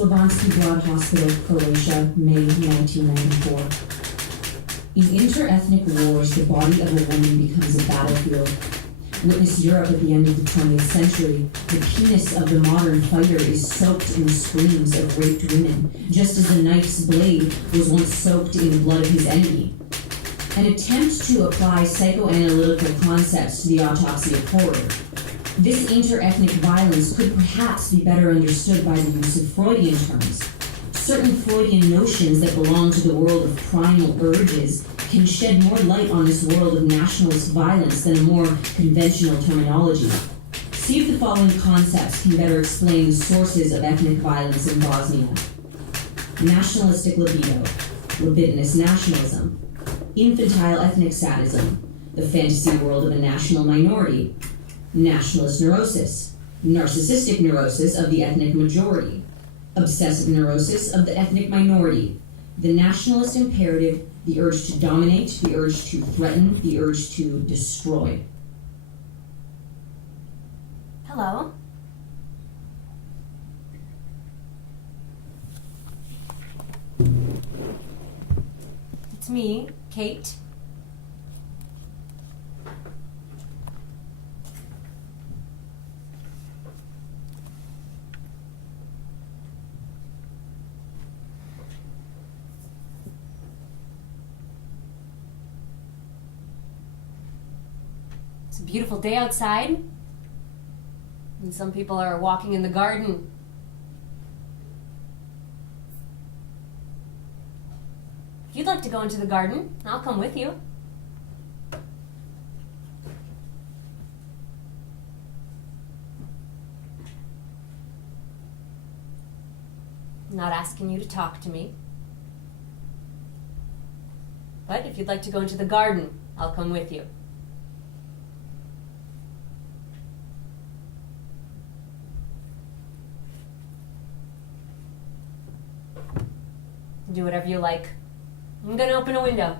Slovanski Blood Hospital, Croatia, May 1994. In inter-ethnic wars, the body of a woman becomes a battlefield. Witness Europe at the end of the 20th century. The penis of the modern fighter is soaked in screams of raped women, just as a knife's blade was once soaked in the blood of his enemy. An attempt to apply psychoanalytical concepts to the autopsy of horror. This inter-ethnic violence could perhaps be better understood by the use of Freudian terms. Certain Freudian notions that belong to the world of primal urges can shed more light on this world of nationalist violence than a more conventional terminology. See if the following concepts can better explain the sources of ethnic violence in Bosnia. Nationalistic libido, libidinous nationalism, infantile ethnic sadism, the fantasy world of a national minority, nationalist neurosis, narcissistic neurosis of the ethnic majority, obsessive neurosis of the ethnic minority, the nationalist imperative, the urge to dominate, the urge to threaten, the urge to destroy. Hello? It's me, Kate. It's a beautiful day outside, and some people are walking in the garden. If you'd like to go into the garden, I'll come with you. I'm not asking you to talk to me. But if you'd like to go into the garden, I'll come with you. Do whatever you like. I'm gonna open a window.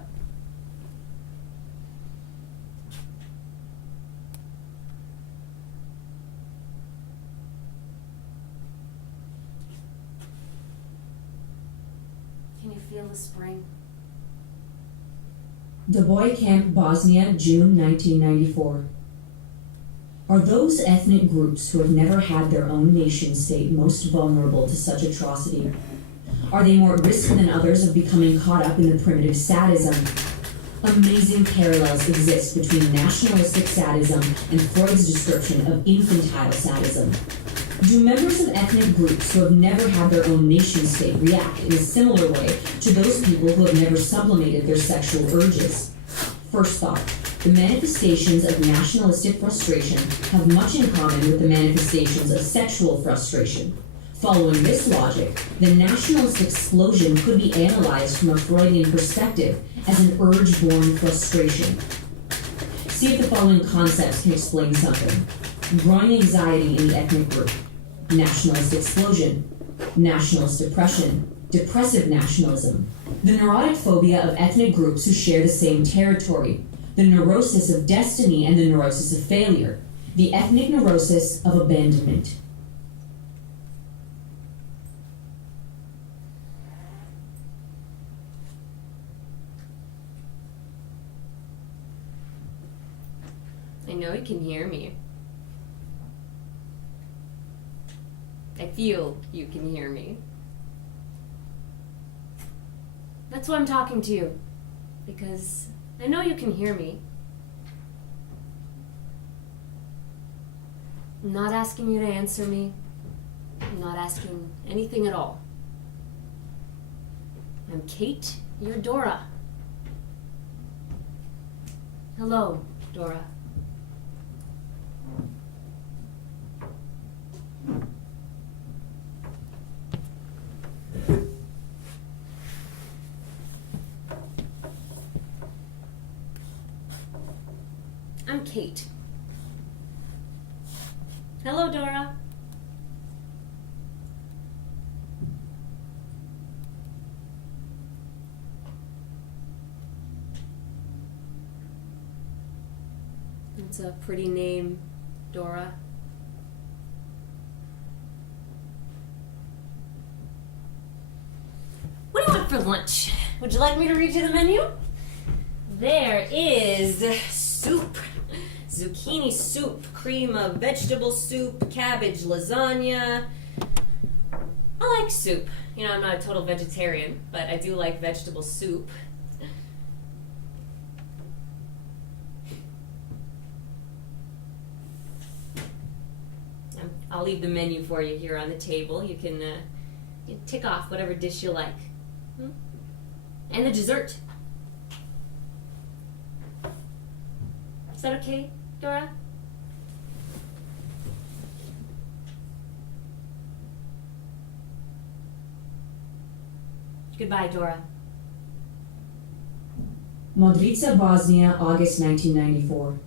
Can you feel the spring? Dubois Camp, Bosnia, June 1994. Are those ethnic groups who have never had their own nation state most vulnerable to such atrocity? Are they more at risk than others of becoming caught up in the primitive sadism? Amazing parallels exist between nationalistic sadism and Freud's description of infantile sadism. Do members of ethnic groups who have never had their own nation state react in a similar way to those people who have never sublimated their sexual urges? First thought, the manifestations of nationalistic frustration have much in common with the manifestations of sexual frustration. Following this logic, the nationalist explosion could be analyzed from a Freudian perspective as an urge-born frustration. See if the following concepts can explain something. Growing anxiety in the ethnic group, nationalist explosion, nationalist depression, depressive nationalism, the neurotic phobia of ethnic groups who share the same territory, the neurosis of destiny and the neurosis of failure, the ethnic neurosis of abandonment. I know you can hear me. I feel you can hear me. That's why I'm talking to you, because I know you can hear me. I'm not asking you to answer me. I'm not asking anything at all. I'm Kate, you're Dora. Hello, Dora. I'm Kate. Hello, Dora. It's a pretty name, Dora. What do you want for lunch? Would you like me to read you the menu? There is soup. Zucchini soup, cream of vegetable soup, cabbage lasagna. I like soup. You know, I'm not a total vegetarian, but I do like vegetable soup. I'll leave the menu for you here on the table. You can tick off whatever dish you like. And the dessert. Is that okay, Dora? Goodbye, Dora. Modrica, Bosnia, August 1994.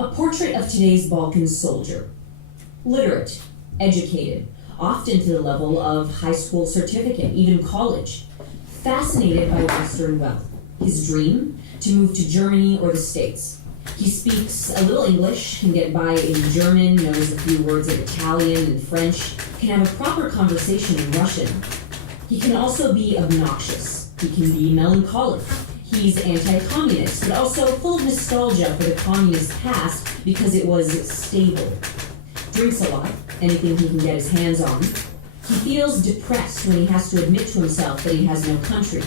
A portrait of today's Balkan soldier. Literate, educated, often to the level of high school certificate, even college. Fascinated by Western wealth. His dream? To move to Germany or the States. He speaks a little English, can get by in German, knows a few words of Italian and French, can have a proper conversation in Russian. He can also be obnoxious. He can be melancholic. He's anti-communist, but also full of nostalgia for the communist past because it was stable. Drinks a lot, anything he can get his hands on. He feels depressed when he has to admit to himself that he has no country.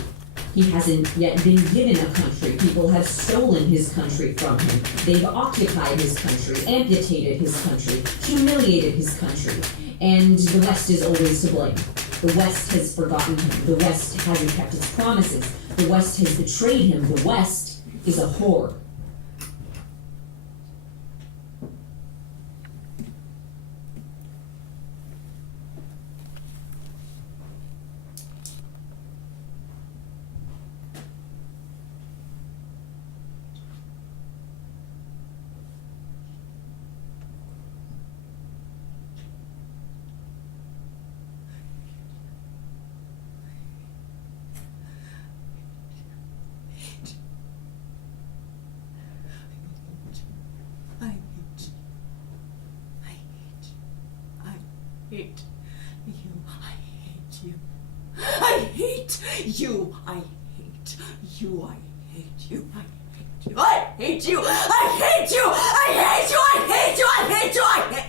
He hasn't yet been given a country. People have stolen his country from him. They've occupied his country, amputated his country, humiliated his country. And the West is always to blame. The West has forgotten him. The West hasn't kept its promises. The West has betrayed him. The West is a whore. I hate you. I hate you. I hate you. I hate you. I hate you. I hate you. I hate you. I hate you. I hate you. I hate.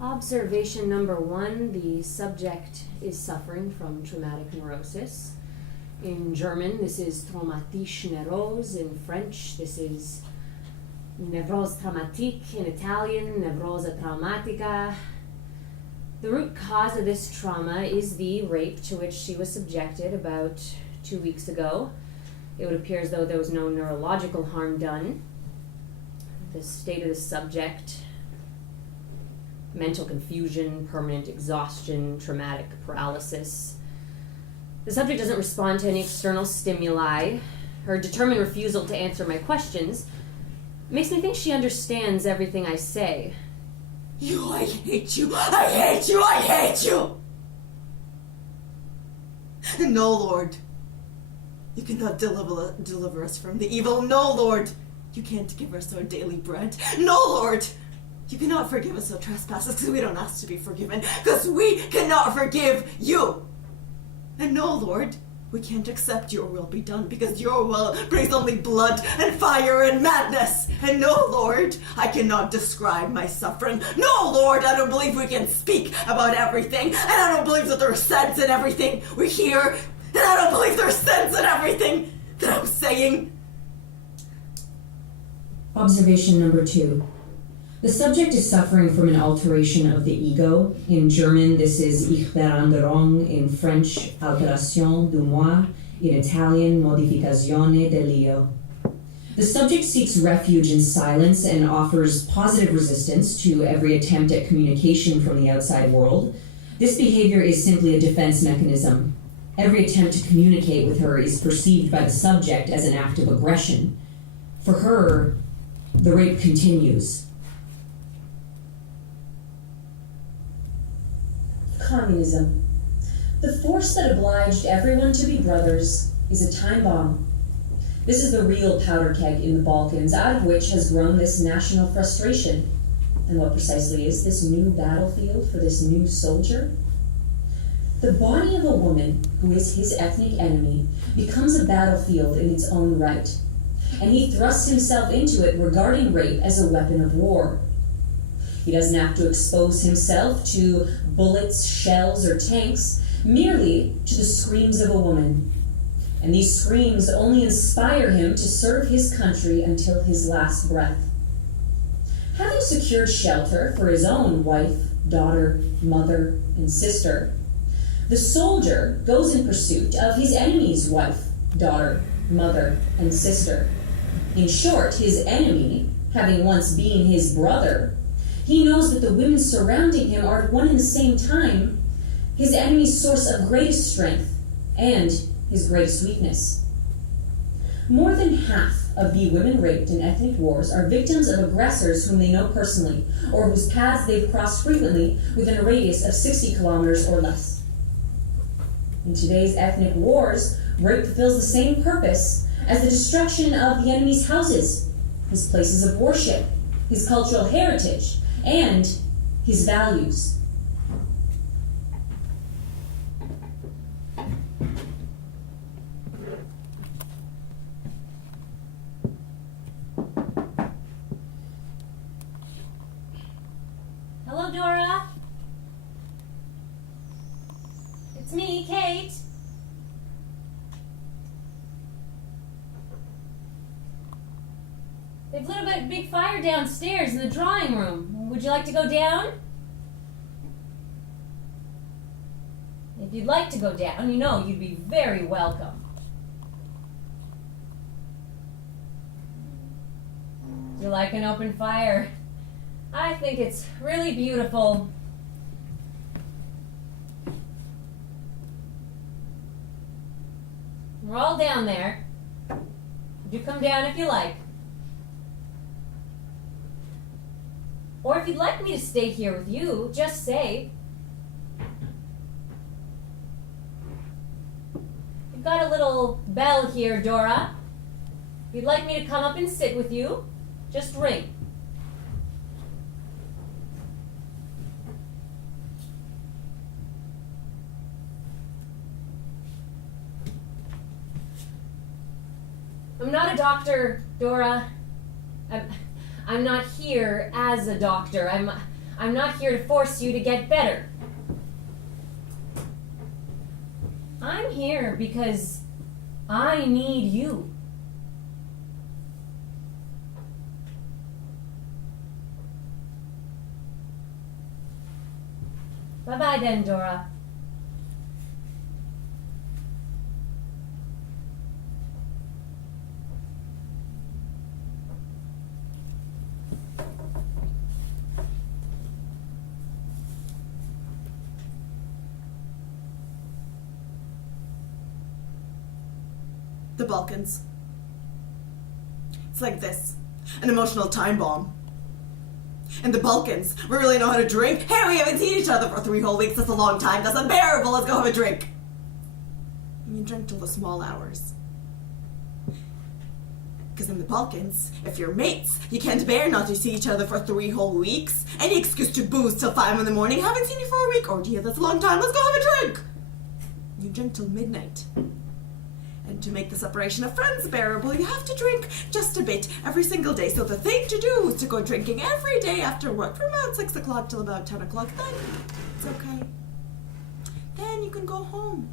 Observation number 1, the subject is suffering from traumatic neurosis. In German, this is traumatische Neurose. In French, this is Nevrose traumatique. In Italian, Nevrosa traumatica. The root cause of this trauma is the rape to which she was subjected about 2 weeks ago. It would appear as though there was no neurological harm done. The state of the subject: mental confusion, permanent exhaustion, traumatic paralysis. The subject doesn't respond to any external stimuli. Her determined refusal to answer my questions makes me think she understands everything I say. I hate you. I hate you. I hate you. No, Lord. You cannot deliver us from the evil. No, Lord. You can't give us our daily bread. No, Lord. You cannot forgive us our trespasses because we don't ask to be forgiven. Because we cannot forgive you. And no, Lord. We can't accept your will be done because your will brings only blood and fire and madness. And no, Lord, I cannot describe my suffering. No, Lord, I don't believe we can speak about everything. And I don't believe that there's sense in everything we hear. And I don't believe there's sense in everything that I'm saying. Observation number 2. The subject is suffering from an alteration of the ego. In German, this is Ich Beranderung, in French, Alteration du moi, in Italian, Modificazione dell'io. The subject seeks refuge in silence and offers positive resistance to every attempt at communication from the outside world. This behavior is simply a defense mechanism. Every attempt to communicate with her is perceived by the subject as an act of aggression. For her, the rape continues. Communism. The force that obliged everyone to be brothers is a time bomb. This is the real powder keg in the Balkans, out of which has grown this national frustration. And what precisely is this new battlefield for this new soldier? The body of a woman who is his ethnic enemy becomes a battlefield in its own right, and he thrusts himself into it regarding rape as a weapon of war. He doesn't have to expose himself to bullets, shells, or tanks, merely to the screams of a woman. And these screams only inspire him to serve his country until his last breath. Having secured shelter for his own wife, daughter, mother, and sister, the soldier goes in pursuit of his enemy's wife, daughter, mother, and sister. In short, his enemy, having once been his brother, he knows that the women surrounding him are at one and the same time his enemy's source of greatest strength and his greatest weakness. More than half of the women raped in ethnic wars are victims of aggressors whom they know personally or whose paths they've crossed frequently within a radius of 60 kilometers or less. In today's ethnic wars, rape fulfills the same purpose as the destruction of the enemy's houses, his places of worship, his cultural heritage, and his values. Hello, Dora. It's me, Kate. They've lit a big fire downstairs in the drawing room. Would you like to go down? If you'd like to go down, you know you'd be very welcome. Do you like an open fire? I think it's really beautiful. We're all down there. Do come down if you like. Or if you'd like me to stay here with you, just say. You've got a little bell here, Dora. If you'd like me to come up and sit with you, just ring. I'm not a doctor, Dora. I'm not here as a doctor. I'm not here to force you to get better. I'm here because I need you. Bye-bye then, Dora. The Balkans. It's like this. An emotional time bomb. In the Balkans, we really know how to drink. Hey, we haven't seen each other for 3 whole weeks. That's a long time. That's unbearable. Let's go have a drink. And you drink till the small hours. Because in the Balkans, if you're mates, you can't bear not to see each other for 3 whole weeks. Any excuse to booze till 5 in the morning. Haven't seen you for a week. Oh dear, that's a long time. Let's go have a drink. You drink till midnight. And to make the separation of friends bearable, you have to drink just a bit every single day. So the thing to do is to go drinking every day after work from about 6 o'clock till about 10 o'clock. Then it's okay. Then you can go home.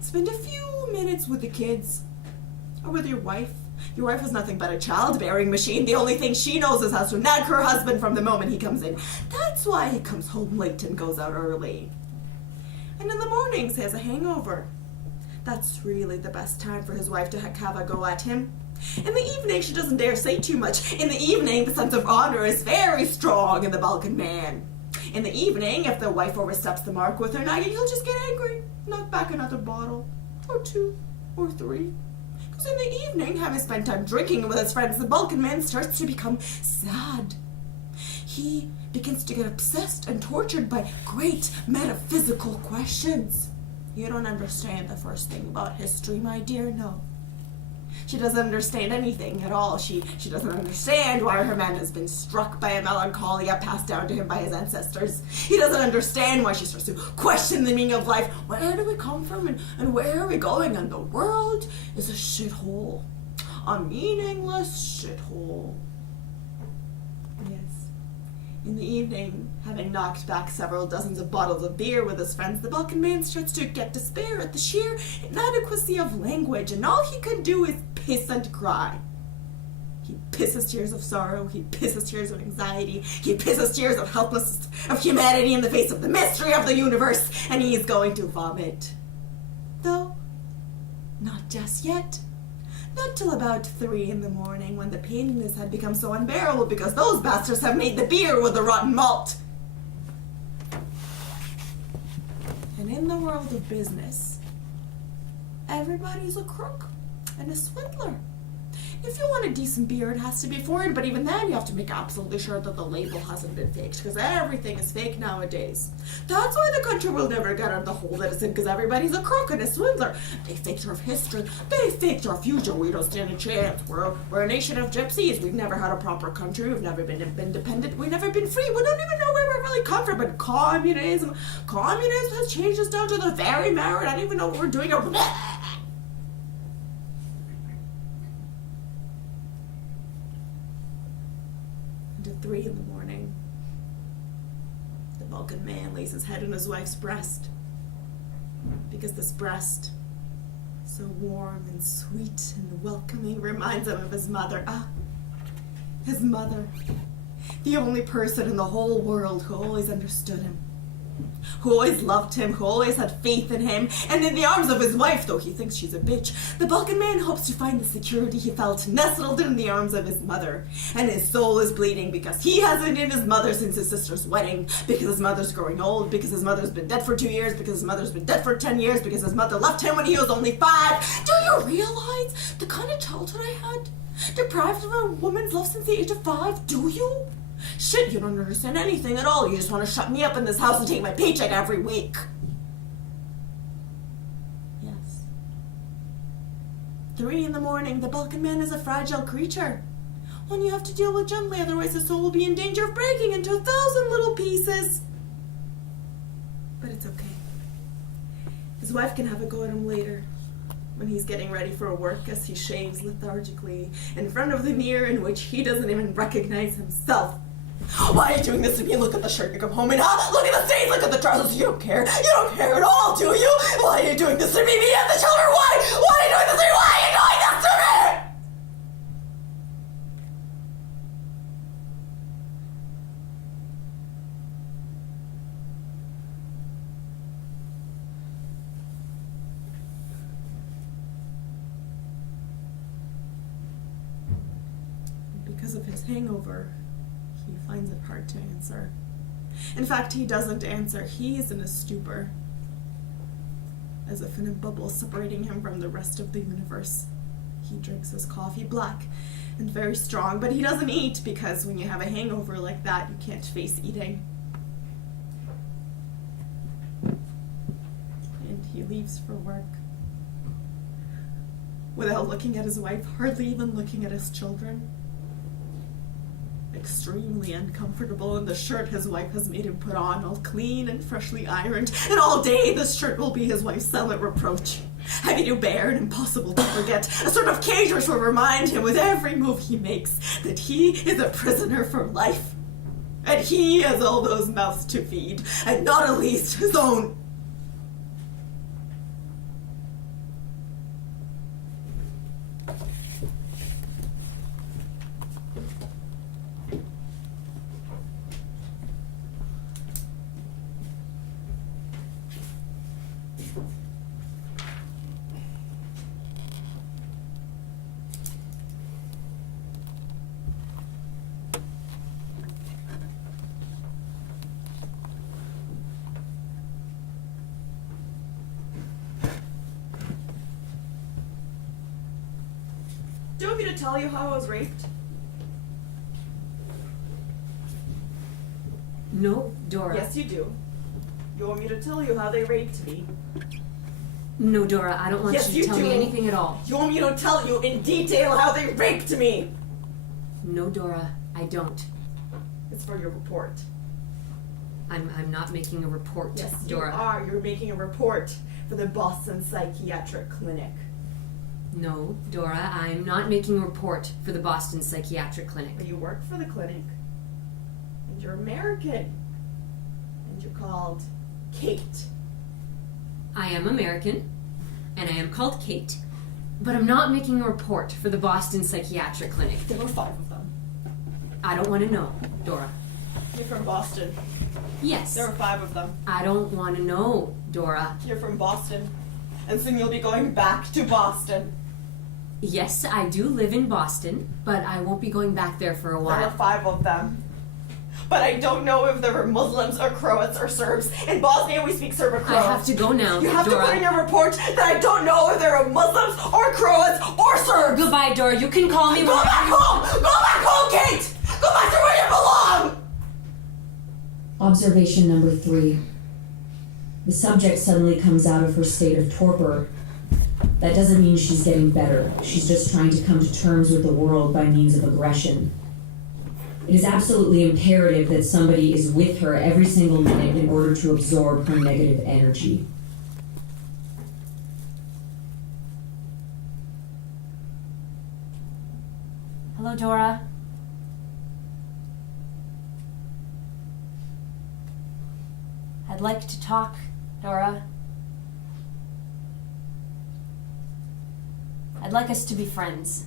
Spend a few minutes with the kids or with your wife. Your wife is nothing but a childbearing machine. The only thing she knows is how to nag her husband from the moment he comes in. That's why he comes home late and goes out early. And in the mornings he has a hangover. That's really the best time for his wife to have a go at him. In the evening, she doesn't dare say too much. In the evening, the sense of honor is very strong in the Balkan man. In the evening, if the wife oversteps the mark with her nagging, he'll just get angry, knock back another bottle, or 2, or 3. Because in the evening, having spent time drinking with his friends, the Balkan man starts to become sad. He begins to get obsessed and tortured by great metaphysical questions. You don't understand the first thing about history, my dear, no. She doesn't understand anything at all. She doesn't understand why her man has been struck by a melancholia passed down to him by his ancestors. He doesn't understand why she starts to question the meaning of life. Where do we come from and where are we going? And the world is a shithole. A meaningless shithole. Yes. In the evening, having knocked back several dozens of bottles of beer with his friends, the Balkan man starts to get despair at the sheer inadequacy of language, and all he can do is piss and cry. He pisses tears of sorrow, he pisses tears of anxiety, he pisses tears of helplessness of humanity in the face of the mystery of the universe, and he is going to vomit. Though, not just yet. Not till about 3 in the morning, when the pain in his head becomes so unbearable because those bastards have made the beer with the rotten malt. And in the world of business, everybody's a crook and a swindler. If you want a decent beer, it has to be foreign, but even then you have to make absolutely sure that the label hasn't been faked, because everything is fake nowadays. That's why the country will never get out of the hole that it's in, because everybody's a crook and a swindler. They faked our history. They faked our future. We don't stand a chance. We're a nation of gypsies. We've never had a proper country. We've never been independent. We've never been free. We don't even know where we really come from. But communism has changed us down to the very marrow. I don't even know what we're doing. At 3 in the morning, the Balkan man lays his head on his wife's breast, because this breast, so warm and sweet and welcoming, reminds him of his mother. His mother, the only person in the whole world who always understood him, who always loved him, who always had faith in him, and in the arms of his wife, though he thinks she's a bitch, the Balkan man hopes to find the security he felt nestled in the arms of his mother. And his soul is bleeding because he hasn't in his mother since his sister's wedding, because his mother's growing old, because his mother's been dead for 2 years, because his mother's been dead for 10 years, because his mother left him when he was only 5. Do you realize the kind of childhood I had? Deprived of a woman's love since the age of 5, do you? Shit, you don't understand anything at all. You just want to shut me up in this house and take my paycheck every week. Yes. 3 in the morning, the Balkan man is a fragile creature. One you have to deal with gently, otherwise his soul will be in danger of breaking into 1,000 little pieces. But it's okay. His wife can have a go at him later, when he's getting ready for work, as he shaves lethargically in front of the mirror in which he doesn't even recognize himself. Why are you doing this to me? Look at the shirt you come home in, huh? Look at the stains, look at the trousers. You don't care. You don't care at all, do you? Why are you doing this to me? Me and the children, why? Why are you doing this to me? Why are you doing this to me? Because of his hangover, he finds it hard to answer. In fact, he doesn't answer. He is in a stupor, as if in a bubble separating him from the rest of the universe. He drinks his coffee black and very strong, but he doesn't eat, because when you have a hangover like that, you can't face eating. And he leaves for work, without looking at his wife, hardly even looking at his children. Extremely uncomfortable in the shirt his wife has made him put on, all clean and freshly ironed, and all day this shirt will be his wife's silent reproach, heavy to bear and impossible to forget, a sort of cage which will remind him with every move he makes that he is a prisoner for life, and he has all those mouths to feed, and not at least his own. Do you want me to tell you how I was raped? No, Dora. Yes, you do. You want me to tell you how they raped me? No, Dora, I don't want Yes, you to you tell me do. anything at all. You want me to tell you in detail how they raped me? No, Dora, I don't. It's for your report. I'm not making a report, Yes, Dora. you are. You're making a report for the Boston Psychiatric Clinic. No, Dora, I'm not making a report for the Boston Psychiatric Clinic. But you work for the clinic. And you're American. And you're called Kate. I am American, and I am called Kate, but I'm not making a report for the Boston Psychiatric Clinic. There were 5 of them. I don't want to know, Dora. You're from Boston. Yes. There were 5 of them. I don't want to know, Dora. You're from Boston. And soon you'll be going back to Boston. Yes, I do live in Boston, but I won't be going back there for a There were while. 5 of them. But I don't know if there were Muslims or Croats or Serbs. In Bosnia, we speak Serbo-Croat. I have to go now, You have Dora. to put in your report that I don't know if there are Muslims or Croats or Serbs. Goodbye, Dora. You can call me Go when back home! Go back home, Kate! Go back to where you belong! Observation number 3. The subject suddenly comes out of her state of torpor. That doesn't mean she's getting better. She's just trying to come to terms with the world by means of aggression. It is absolutely imperative that somebody is with her every single minute in order to absorb her negative energy. Hello, Dora. I'd like to talk, Dora. I'd like us to be friends.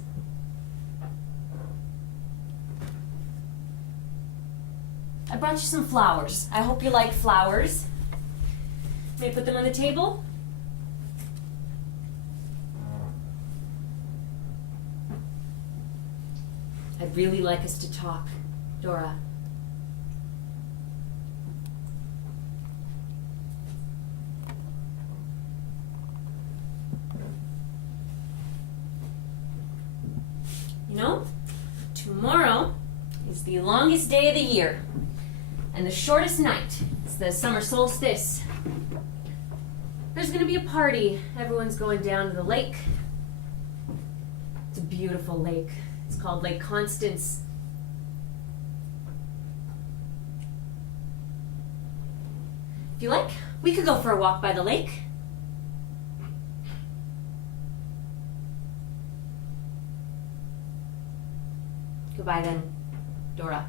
I brought you some flowers. I hope you like flowers. May I put them on the table? I'd really like us to talk, Dora. You know, tomorrow is the longest day of the year and the shortest night. It's the summer solstice. There's gonna be a party. Everyone's going down to the lake. It's a beautiful lake. It's called Lake Constance. If you like, we could go for a walk by the lake. Goodbye then, Dora.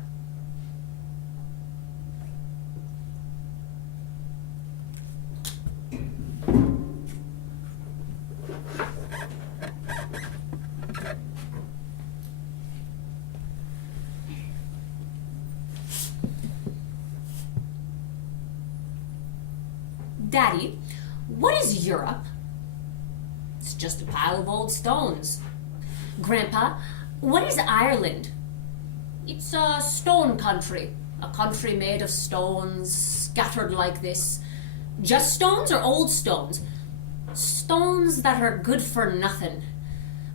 Daddy, what is Europe? It's just a pile of old stones. Grandpa, what is Ireland? It's a stone country. A country made of stones, scattered like this. Just stones or old stones? Stones that are good for nothing.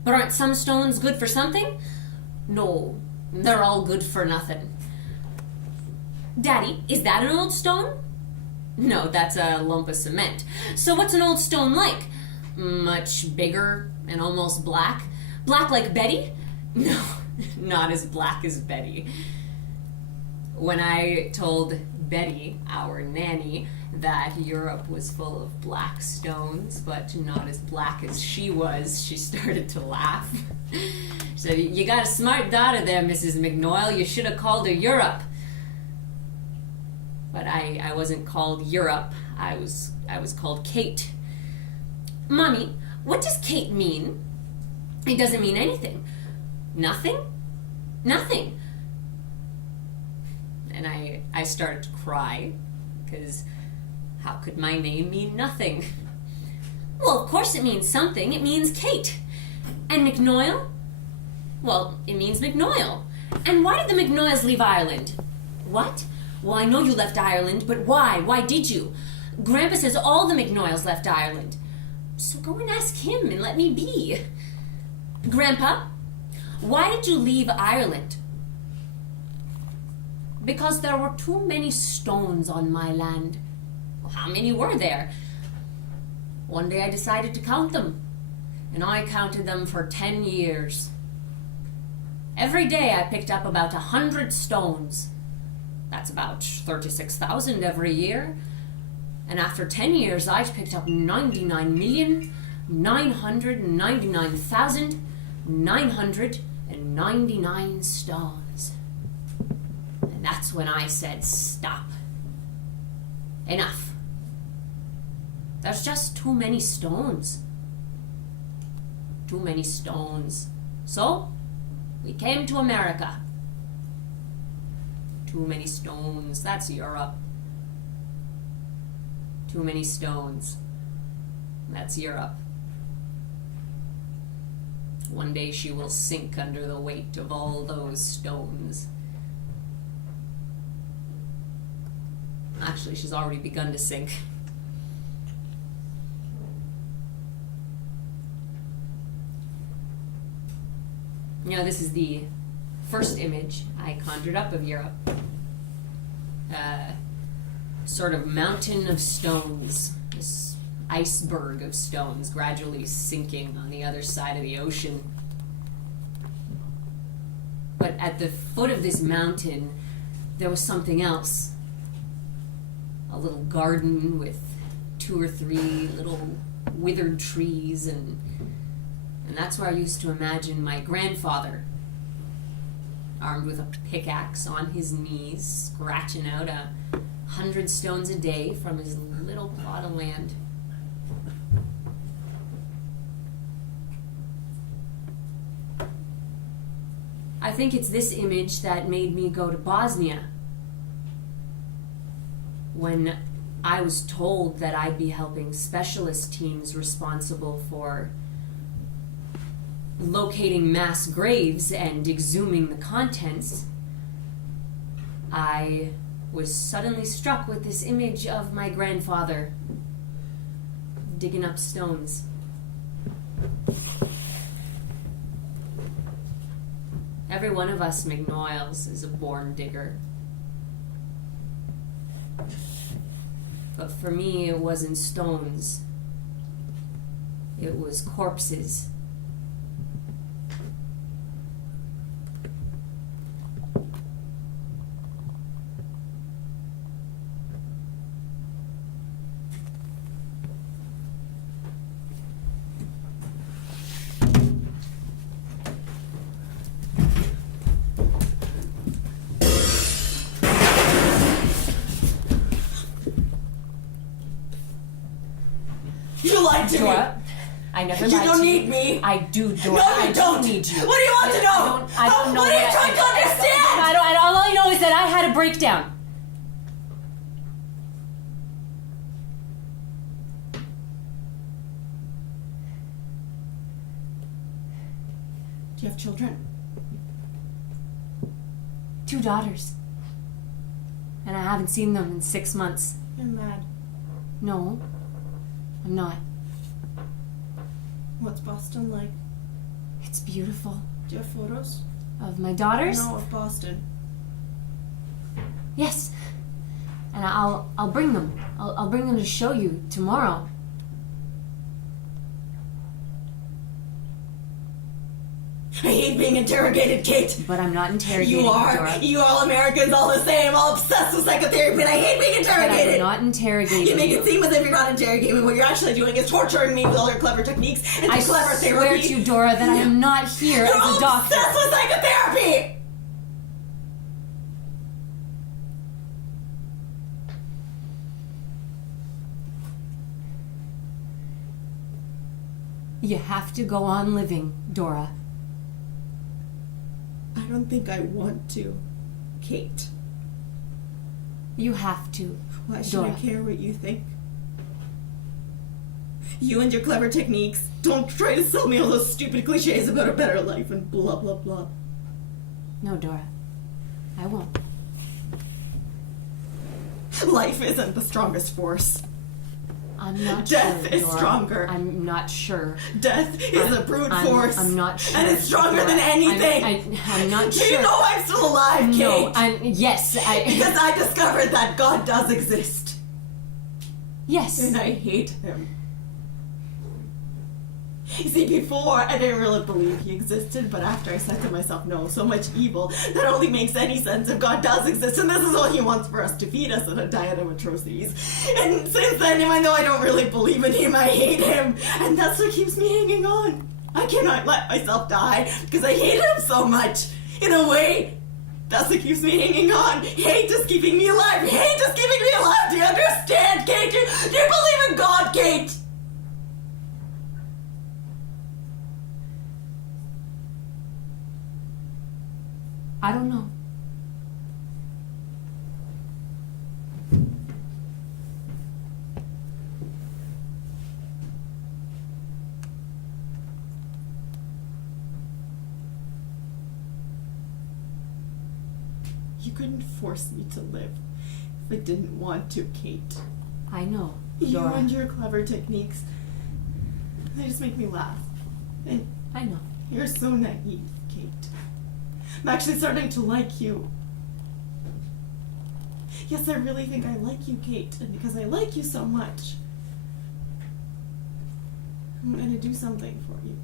But aren't some stones good for something? No, they're all good for nothing. Daddy, is that an old stone? No, that's a lump of cement. So what's an old stone like? Much bigger and almost black? Black like Betty? No, not as black as Betty. When I told Betty, our nanny, that Europe was full of black stones, but not as black as she was, she started to laugh. She said, "You got a smart daughter there, Mrs. McNoyle. You should have called her Europe." But I wasn't called Europe. I was called Kate. Mommy, what does Kate mean? It doesn't mean anything. Nothing? Nothing. And I started to cry, because how could my name mean nothing? Well, of course it means something. It means Kate. And McNoyle? Well, it means McNoyle. And why did the McNoyles leave Ireland? What? Well, I know you left Ireland, but why? Why did you? Grandpa says all the McNoyles left Ireland. So go and ask him and let me be. Grandpa, Why did you leave Ireland? Because there were too many stones on my land. How many were there? One day I decided to count them, and I counted them for 10 years. Every day I picked up about 100 stones. That's about 36,000 every year. And after 10 years, I picked up 99,999,999 stones. And that's when I said, stop. Enough. There's just too many stones. Too many stones. So, we came to America. Too many stones. That's Europe. Too many stones. That's Europe. One day she will sink under the weight of all those stones. Actually, she's already begun to sink. You know, this is the first image I conjured up of Europe. Sort of mountain of stones, this iceberg of stones gradually sinking on the other side of the ocean. But at the foot of this mountain, there was something else. A little garden with 2 or 3 little withered trees, and that's where I used to imagine my grandfather, armed with a pickaxe on his knees, scratching out 100 stones a day from his little plot of land. I think it's this image that made me go to Bosnia. When I was told that I'd be helping specialist teams responsible for locating mass graves and exhuming the contents, I was suddenly struck with this image of my grandfather digging up stones. Every one of us McNoyles is a born digger. But for me, it wasn't stones. It was corpses. You lied to Dora, me! I never You lied don't to need you. me! I do, Dora. No, you I don't! do need you. What do you want to know? I don't know. What are you trying to understand? All I know is that I had a breakdown. Do you have children? 2 daughters. And I haven't seen them in 6 months. You're mad. No, I'm not. What's Boston like? It's beautiful. Do you have photos? Of my daughters? No, of Boston. Yes. And I'll bring them. I'll bring them to show you tomorrow. I hate being interrogated, Kate. But I'm not interrogating You are. Dora. You all Americans all the same, all obsessed with psychotherapy, but I hate being But I'm interrogated. not interrogating You make you. it seem as if you're not interrogating me. What you're actually doing is torturing me with all your clever techniques and I clever swear therapy. to you, Dora, that I am not here You're as all a doctor. obsessed with psychotherapy. You have to go on living, Dora. I don't think I want to, Kate. You have to. Why should Dora. I care what you think? You and your clever techniques. Don't try to sell me all those stupid cliches about a better life and blah blah blah. No, Dora. I won't. Life isn't the strongest force. I I'm not Death sure. is Dora. stronger. I'm not sure. Death is a brute force. I'm not sure. And it's stronger Dora. than anything. I'm not Do sure. you know I'm still alive, Kate? No, yes, Because I discovered that God does exist. Yes. And I hate him. You see, before I didn't really believe he existed, but after I said to myself, no, so much evil, that only makes any sense if God does exist, and this is what he wants for us, to feed us on a diet of atrocities. And since then, even though I don't really believe in him, I hate him, and that's what keeps me hanging on. I cannot let myself die, because I hate him so much. In a way, that's what keeps me hanging on. Hate is keeping me alive. Hate is keeping me alive. Do you understand, Kate? Do you believe in God, Kate? I don't know. You couldn't force me to live if I didn't want to, Kate. I know, You Dora. and your clever techniques, they just make me laugh. And I know. you're so naive, Kate. I'm actually starting to like you. Yes, I really think I like you, Kate. And because I like you so much, I'm gonna do something for you.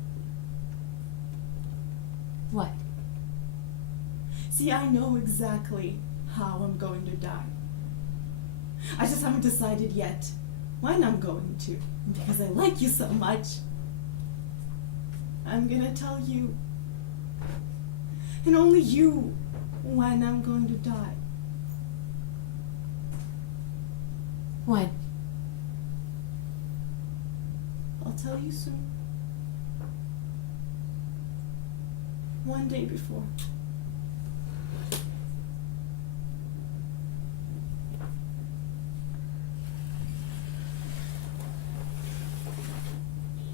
What? See, I know exactly how I'm going to die. I just haven't decided yet when I'm going to. And because I like you so much, I'm gonna tell you, and only you, when I'm going to die. When? I'll tell you soon. One day before.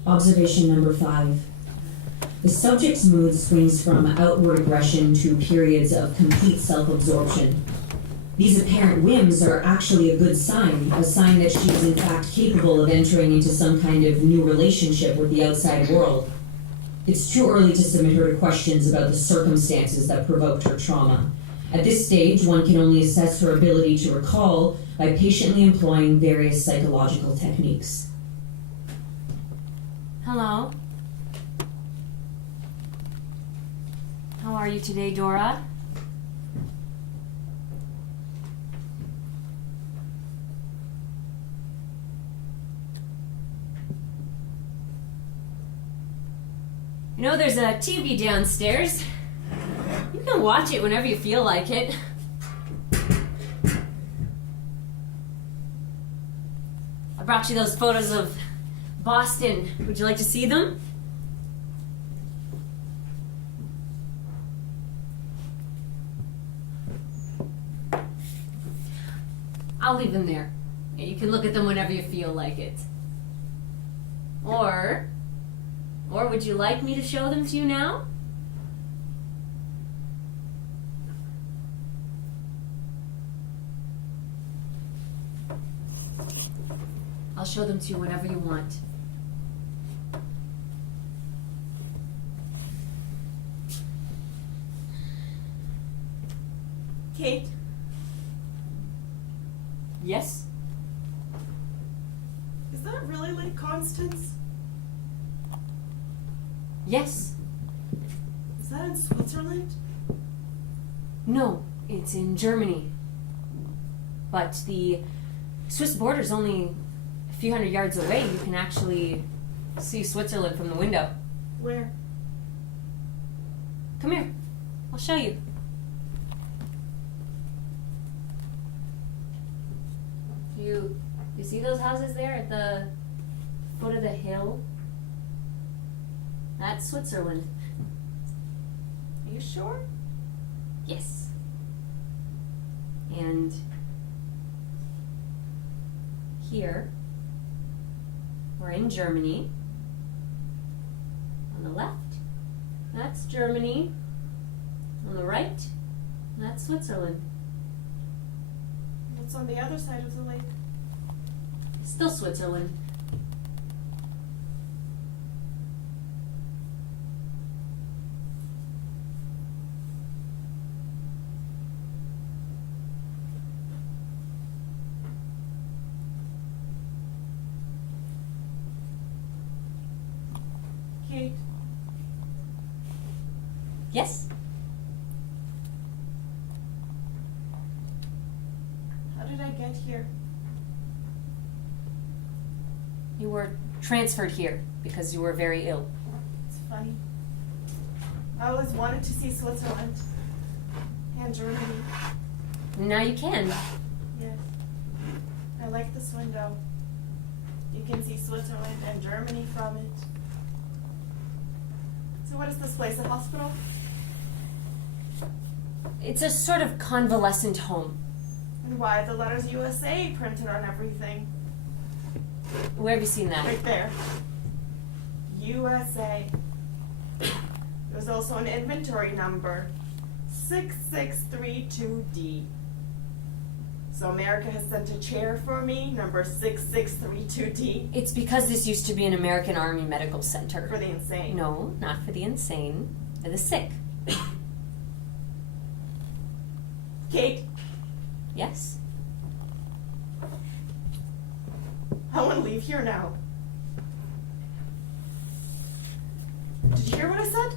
Observation number 5. The subject's mood swings from outward aggression to periods of complete self-absorption. These apparent whims are actually a good sign, a sign that she is in fact capable of entering into some kind of new relationship with the outside world. It's too early to submit her to questions about the circumstances that provoked her trauma. At this stage, one can only assess her ability to recall by patiently employing various psychological techniques. Hello? How are you today, Dora? You know, there's a TV downstairs. You can watch it whenever you feel like it. I brought you those photos of Boston. Would you like to see them? I'll leave them there. You can look at them whenever you feel like it. Or would you like me to show them to you now? I'll show them to you whenever you want. Kate, Yes? is that really Lake Constance? Yes. Is that in Switzerland? No, it's in Germany. But the Swiss border's only a few hundred yards away. You can actually see Switzerland from the window. Where? Come here. I'll show you. You see those houses there at the foot of the hill? That's Switzerland. Are you sure? Yes. And here, we're in Germany. On the left, that's Germany. On the right, that's Switzerland. What's on the other side of the lake? Still Switzerland. How did I get here? You were transferred here because you were very ill. It's funny. I always wanted to see Switzerland and Germany. Now you can. Yes. I like this window. You can see Switzerland and Germany from it. So what is this place, a hospital? It's a sort of convalescent home. And why are the letters USA printed on everything? Where have you seen that? Right there. USA. There's also an inventory number. 6632D. So America has sent a chair for me, number 6632D. It's because this used to be an American Army medical center. For the insane. No, not for the insane. For the sick. Kate, Yes? I want to leave here now. Did you hear what I said?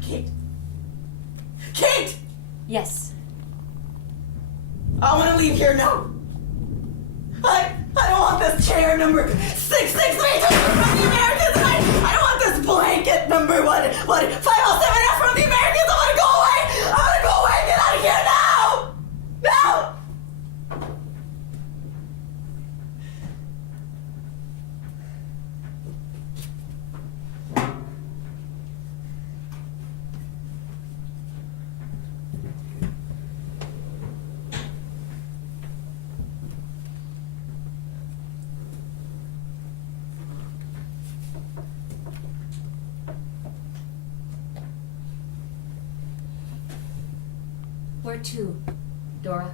Kate. Kate! Yes. I want to leave here now. I don't want this chair number 6632 from the Americans. I don't want this blanket number 507F from the Americans. I want to go away. I want to go away. Get out of here now. Now. Where to, Dora?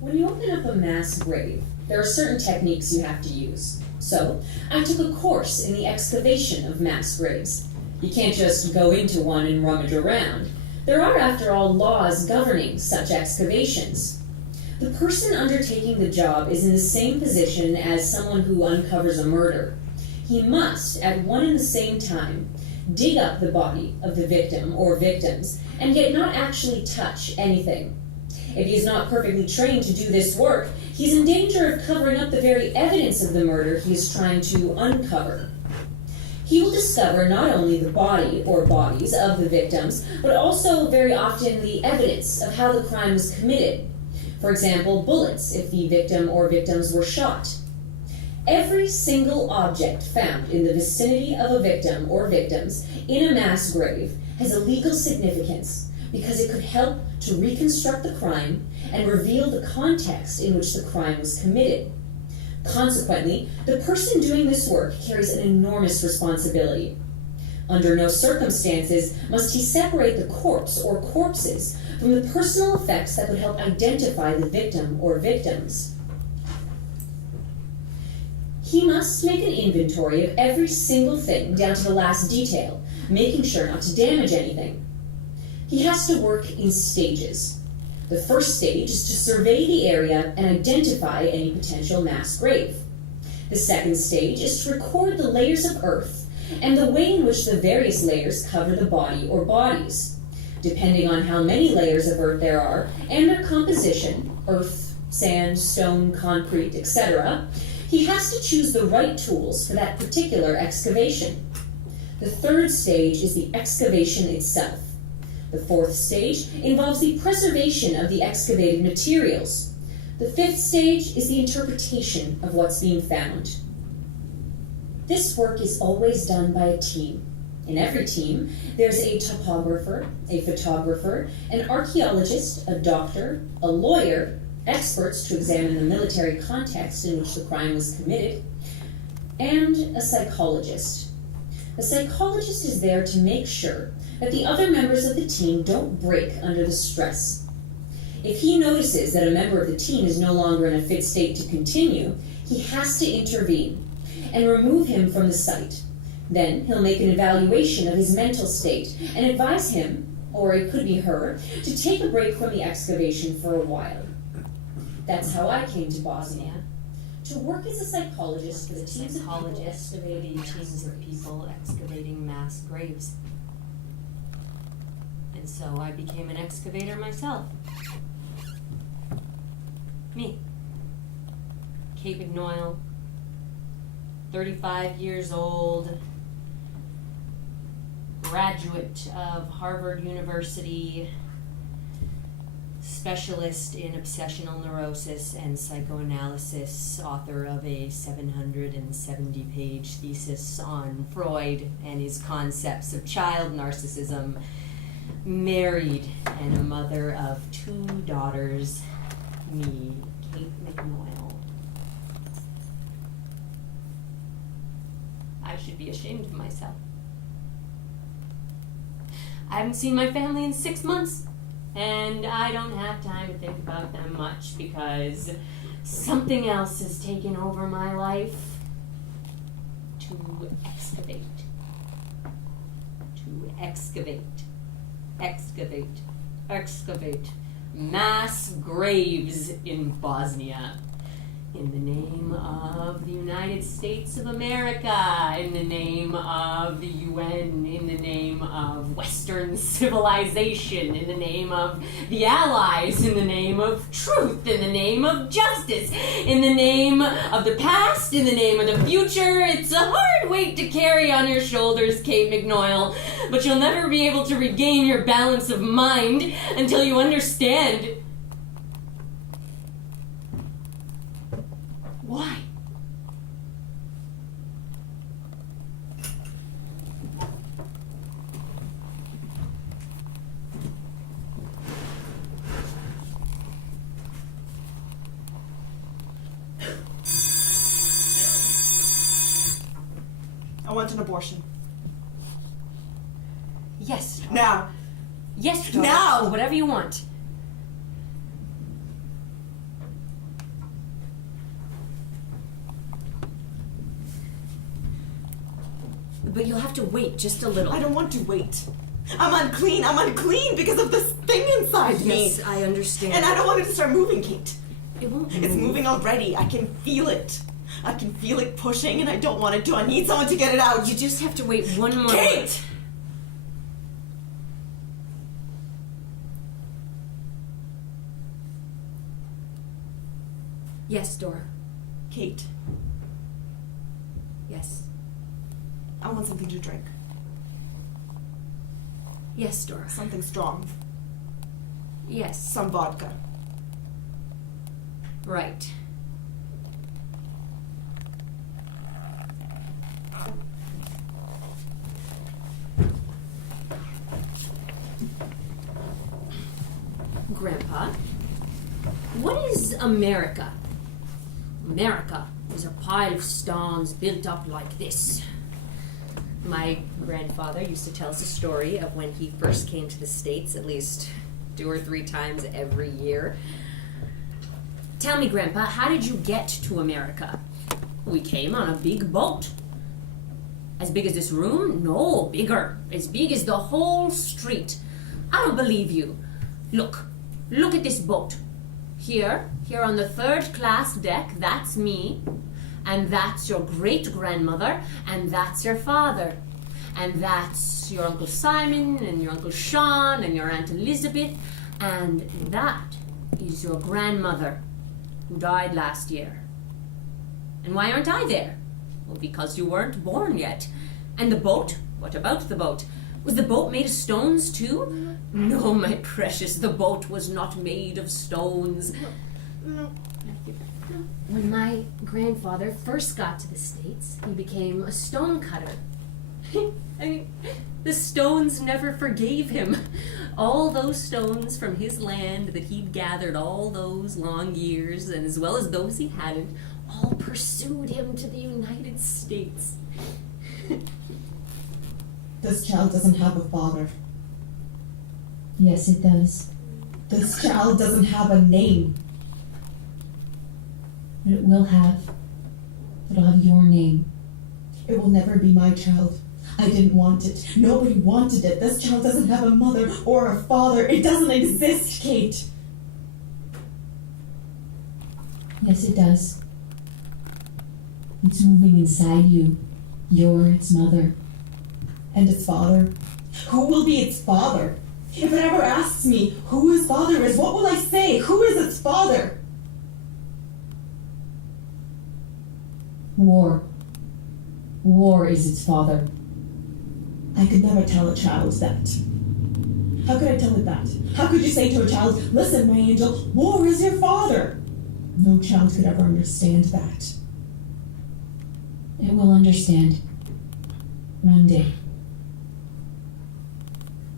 When you open up a mass grave, there are certain techniques you have to use. So, I took a course in the excavation of mass graves. You can't just go into one and rummage around. There are, after all, laws governing such excavations. The person undertaking the job is in the same position as someone who uncovers a murder. He must, at one and the same time, dig up the body of the victim or victims, and yet not actually touch anything. If he is not perfectly trained to do this work, he's in danger of covering up the very evidence of the murder he is trying to uncover. He will discover not only the body or bodies of the victims, but also very often the evidence of how the crime was committed. For example, bullets if the victim or victims were shot. Every single object found in the vicinity of a victim or victims in a mass grave has a legal significance because it could help to reconstruct the crime and reveal the context in which the crime was committed. Consequently, the person doing this work carries an enormous responsibility. Under no circumstances must he separate the corpse or corpses from the personal effects that would help identify the victim or victims. He must make an inventory of every single thing down to the last detail, making sure not to damage anything. He has to work in stages. The first stage is to survey the area and identify any potential mass grave. The second stage is to record the layers of earth and the way in which the various layers cover the body or bodies. Depending on how many layers of earth there are and their composition, earth, sand, stone, concrete, etc., he has to choose the right tools for that particular excavation. The third stage is the excavation itself. The fourth stage involves the preservation of the excavated materials. The fifth stage is the interpretation of what's being found. This work is always done by a team. In every team, there's a topographer, a photographer, an archaeologist, a doctor, a lawyer, experts to examine the military context in which the crime was committed, and a psychologist. The psychologist is there to make sure that the other members of the team don't break under the stress. If he notices that a member of the team is no longer in a fit state to continue, he has to intervene and remove him from the site. Then he'll make an evaluation of his mental state and advise him, or it could be her, to take a break from the excavation for a while. That's how I came to Bosnia, to work as a psychologist for the teams of people excavating mass graves. And so I became an excavator myself. Me. Kate McNoyle, 35 years old, graduate of Harvard University, specialist in obsessional neurosis and psychoanalysis, author of a 770-page thesis on Freud and his concepts of child narcissism, married and a mother of 2 daughters, me, Kate McNoyle. I should be ashamed of myself. I haven't seen my family in 6 months, and I don't have time to think about them much because something else has taken over my life. To excavate. To excavate. Excavate. Excavate. Mass graves in Bosnia. In the name of the United States of America, in the name of the UN, in the name of Western civilization, in the name of the Allies, in the name of truth, in the name of justice, in the name of the past, in the name of the future. It's a hard weight to carry on your shoulders, Kate McNoyle, but you'll never be able to regain your balance of mind until you understand. Why? I want an abortion. Yes. Now. Yes, Dora. Now! Whatever you want. But you'll have to wait just a little. I don't want to wait. I'm unclean because of this thing inside me. Yes, I understand. And I don't want it to start moving, Kate. It won't move. It's moving already. I can feel it. I can feel it pushing and I don't want it to. I need someone to get it out. You just have to wait one more Kate! minute. Yes, Dora. Kate, Yes. I want something to drink. Yes, Dora. Something strong. Yes. Some vodka. Right. Grandpa, what is America? America is a pile of stones built up like this. My grandfather used to tell us a story of when he first came to the States, at least 2 or 3 times every year. Tell me, Grandpa, how did you get to America? We came on a big boat. As big as this room? No, bigger. As big as the whole street. I don't believe you. Look at this boat. Here on the 3rd class deck, that's me. And that's your great-grandmother, and that's your father. And that's your Uncle Simon, and your Uncle Sean, and your Aunt Elizabeth. And that is your grandmother, who died last year. And why aren't I there? Well, because you weren't born yet. And the boat? What about the boat? Was the boat made of stones, too? No, my precious, the boat was not made of stones. No. When my grandfather first got to the States, he became a stone cutter. I mean, the stones never forgave him. All those stones from his land that he'd gathered all those long years, and as well as those he hadn't, all pursued him to the United States. This child doesn't have a father. Yes, it does. This child doesn't have a name. But it will have. It'll have your name. It will never be my child. I didn't want it. Nobody wanted it. This child doesn't have a mother or a father. It doesn't exist, Kate. Yes, it does. It's moving inside you. You're its mother. And its father? Who will be its father? If it ever asks me who his father is, what will I say? Who is its father? War. War is its father. I could never tell a child that. How could I tell it that? How could you say to a child, listen, my angel, war is your father? No child could ever understand that. It will understand. One day.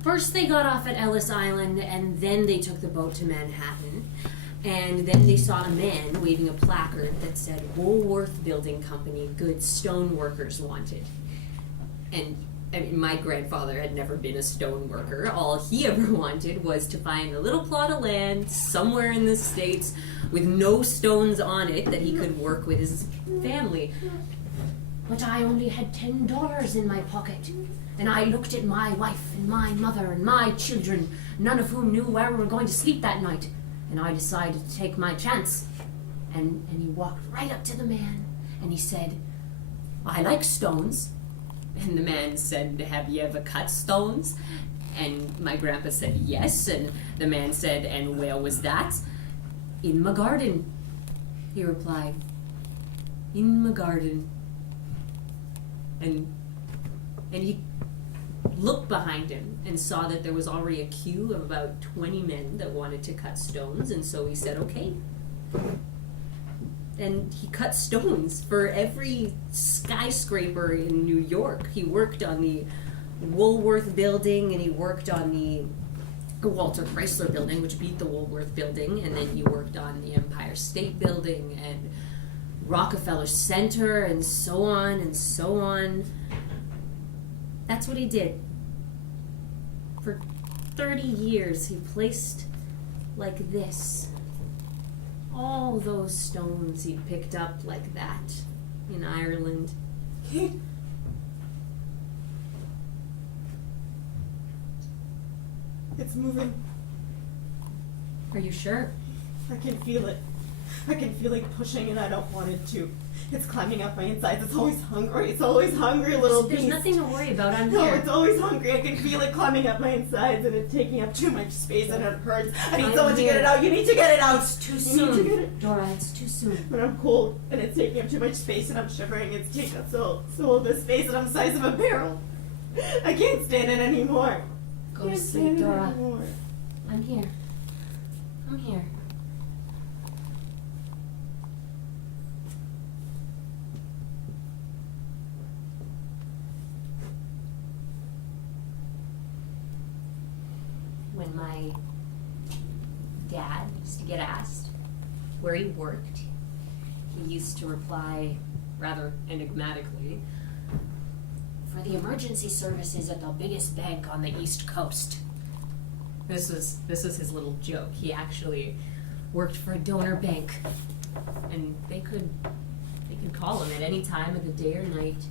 First they got off at Ellis Island, and then they took the boat to Manhattan. And then they saw a man waving a placard that said, Woolworth Building Company, good stone workers wanted. And I mean, my grandfather had never been a stone worker. All he ever wanted was to find a little plot of land somewhere in the States with no stones on it that he could work with his family. But I only had $10 in my pocket. And I looked at my wife and my mother and my children, none of whom knew where we were going to sleep that night. And I decided to take my chance. And he walked right up to the man and he said, I like stones. And the man said, have you ever cut stones? And my grandpa said, yes. And the man said, and where was that? In my garden, he replied. In my garden. And he looked behind him and saw that there was already a queue of about 20 men that wanted to cut stones, and so he said, okay. And he cut stones for every skyscraper in New York. He worked on the Woolworth Building, and he worked on the Walter Chrysler Building, which beat the Woolworth Building, and then he worked on the Empire State Building and Rockefeller Center, and so on and so on. That's what he did. For 30 years, he placed like this. All those stones he picked up like that in Ireland. It's moving. Are you sure? I can feel it. I can feel it pushing and I don't want it to. It's climbing up my insides. It's always hungry. It's always hungry, little There's beast. nothing to worry about. I'm No, here. it's always hungry. I can feel it climbing up my insides and it's taking up too much space and it hurts. I need I'm someone to get here. it out. You need to get it out. It's too You need to get soon. it. Dora, it's too soon. But I'm cold and it's taking up too much space and I'm shivering. It's taking up so all this space and I'm the size of a barrel. I can't stand it anymore. Go to Can't sleep, stand it Dora. anymore. I'm here. I'm here. When my dad used to get asked where he worked, he used to reply rather enigmatically, for the emergency services at the biggest bank on the East Coast. This was his little joke. He actually worked for a donor bank, and they could call him at any time of the day or night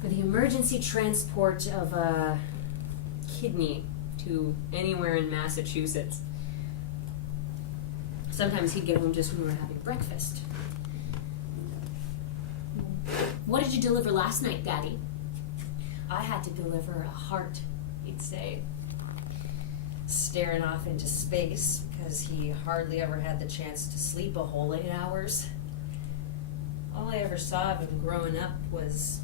for the emergency transport of a kidney to anywhere in Massachusetts. Sometimes he'd get home just when we were having breakfast. What did you deliver last night, Daddy? I had to deliver a heart, he'd say, staring off into space because he hardly ever had the chance to sleep a whole 8 hours. All I ever saw of him growing up was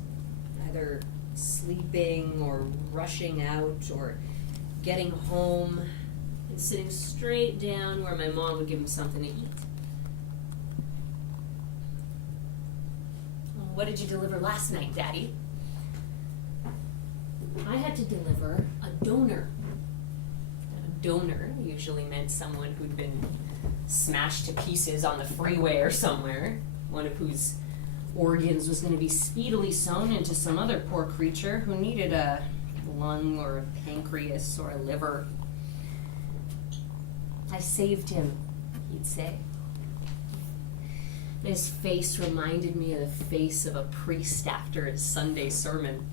either sleeping or rushing out or getting home and sitting straight down where my mom would give him something to eat. Well, what did you deliver last night, Daddy? I had to deliver a donor. A donor usually meant someone who'd been smashed to pieces on the freeway or somewhere, one of whose organs was going to be speedily sewn into some other poor creature who needed a lung or a pancreas or a liver. I saved him, he'd say. His face reminded me of the face of a priest after his Sunday sermon.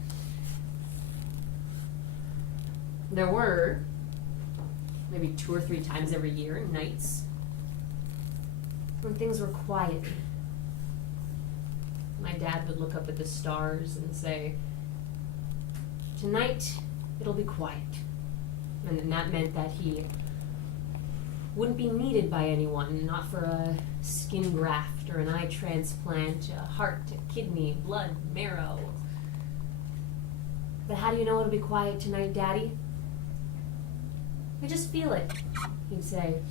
There were maybe 2 or 3 times every year, nights, when things were quiet. My dad would look up at the stars and say, "Tonight, it'll be quiet." And then that meant that he wouldn't be needed by anyone, not for a skin graft or an eye transplant, a heart, a kidney, blood, marrow. But how do you know it'll be quiet tonight, Daddy? I just feel it, he'd say,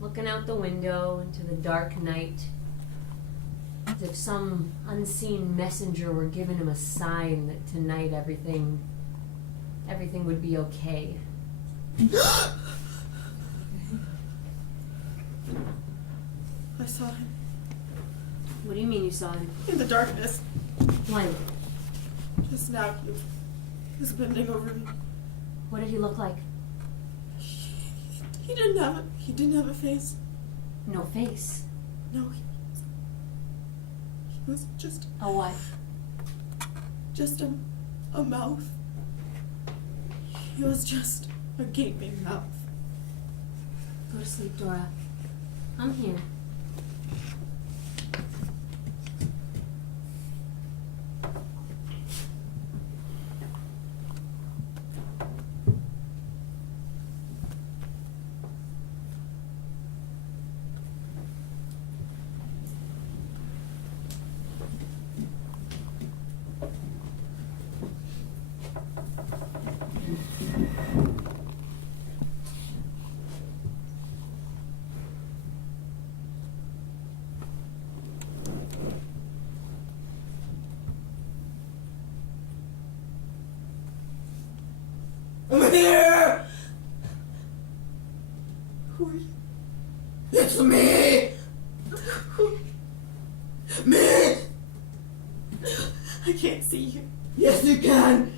looking out the window into the dark night, as if some unseen messenger were giving him a sign that tonight everything would be okay. I saw him. What do you mean you saw him? In the darkness. When? Just now, he was bending over me. What did he look like? He didn't have a face. No face. No, he was just A what? just a mouth. He was just a gaping mouth. Go to sleep, Dora. I'm here. I'm here! Who are you? It's me! Me! I can't see you. Yes, you can!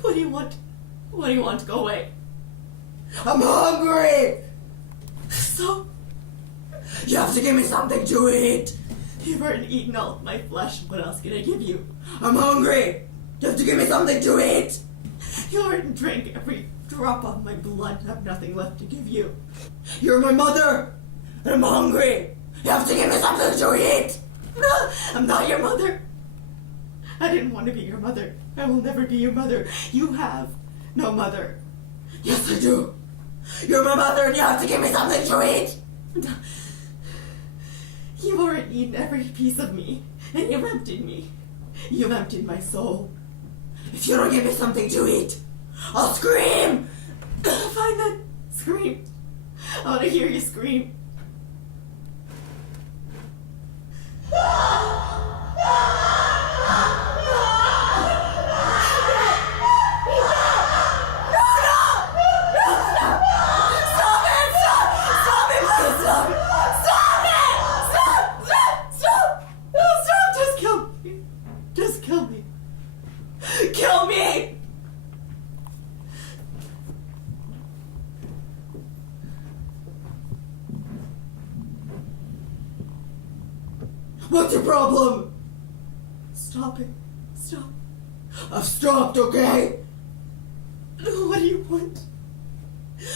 What do you want? What do you want? Go away. I'm hungry! So, You have to give me something to eat! you've already eaten all of my flesh. What else can I give you? I'm hungry! You have to give me something to eat! You already drank every drop of my blood. I have nothing left to give you. You're my mother! And I'm hungry! You have to give me something to eat! No, I'm not your mother. I didn't want to be your mother. I will never be your mother. You have no mother. Yes, I do! You're my mother and you have to give me something to eat! You've already eaten every piece of me, and you've emptied me. You've emptied my soul. If you don't give me something to eat, I'll scream! Fine then, scream. I want to hear you scream. Just kill me. Kill me! What's your problem? Stop it. Stop. I've stopped, okay? What do you want?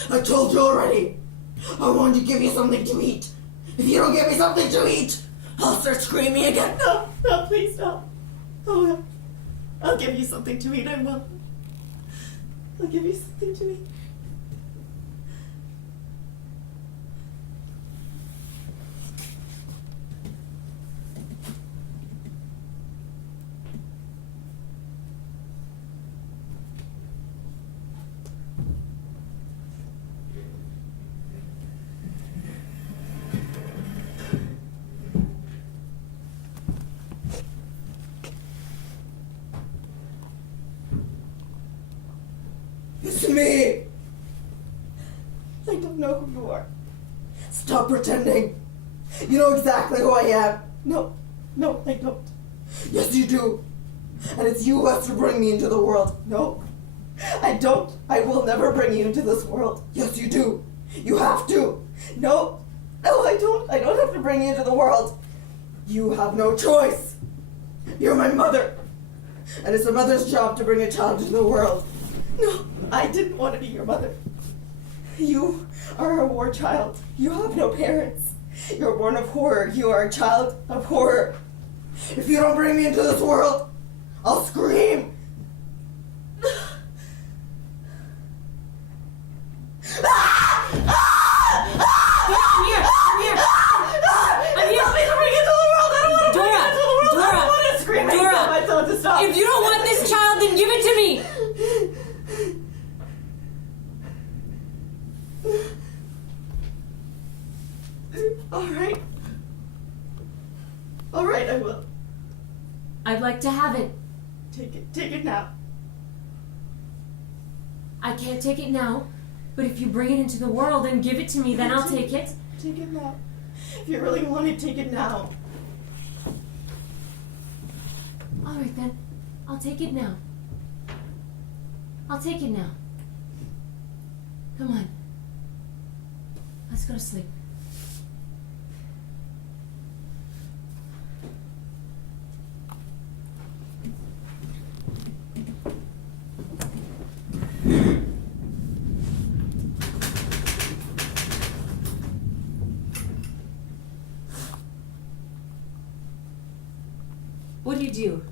I told you already. I want to give you something to eat. If you don't give me something to eat, I'll start screaming again. No, no, please stop. Oh, I'll give you something to eat, I will. I'll give you something to eat. It's me. I don't know who you are. Stop pretending. You know exactly who I am. No, I don't. Yes, you do. And it's you who has to bring me into the world. No, I don't. I will never bring you into this world. Yes, you do. You have to. No, Oh, I don't have to bring you into the world. You have no choice. You're my mother. And it's a mother's job to bring a child into the world. No, I didn't want to be your mother. You are a war child. You have no parents. You're born of horror. You are a child of horror. If you don't bring me into this world, I'll scream. If you don't want this child, then give it to me! Alright, I will. I'd like to have it. Take it now. I can't take it now, but if you bring it into the world and give it to me, then I'll take it. Take it now. If you really want it, take it now. Alright then, I'll take it now. I'll take it now. Come on. Let's go to sleep. What do you do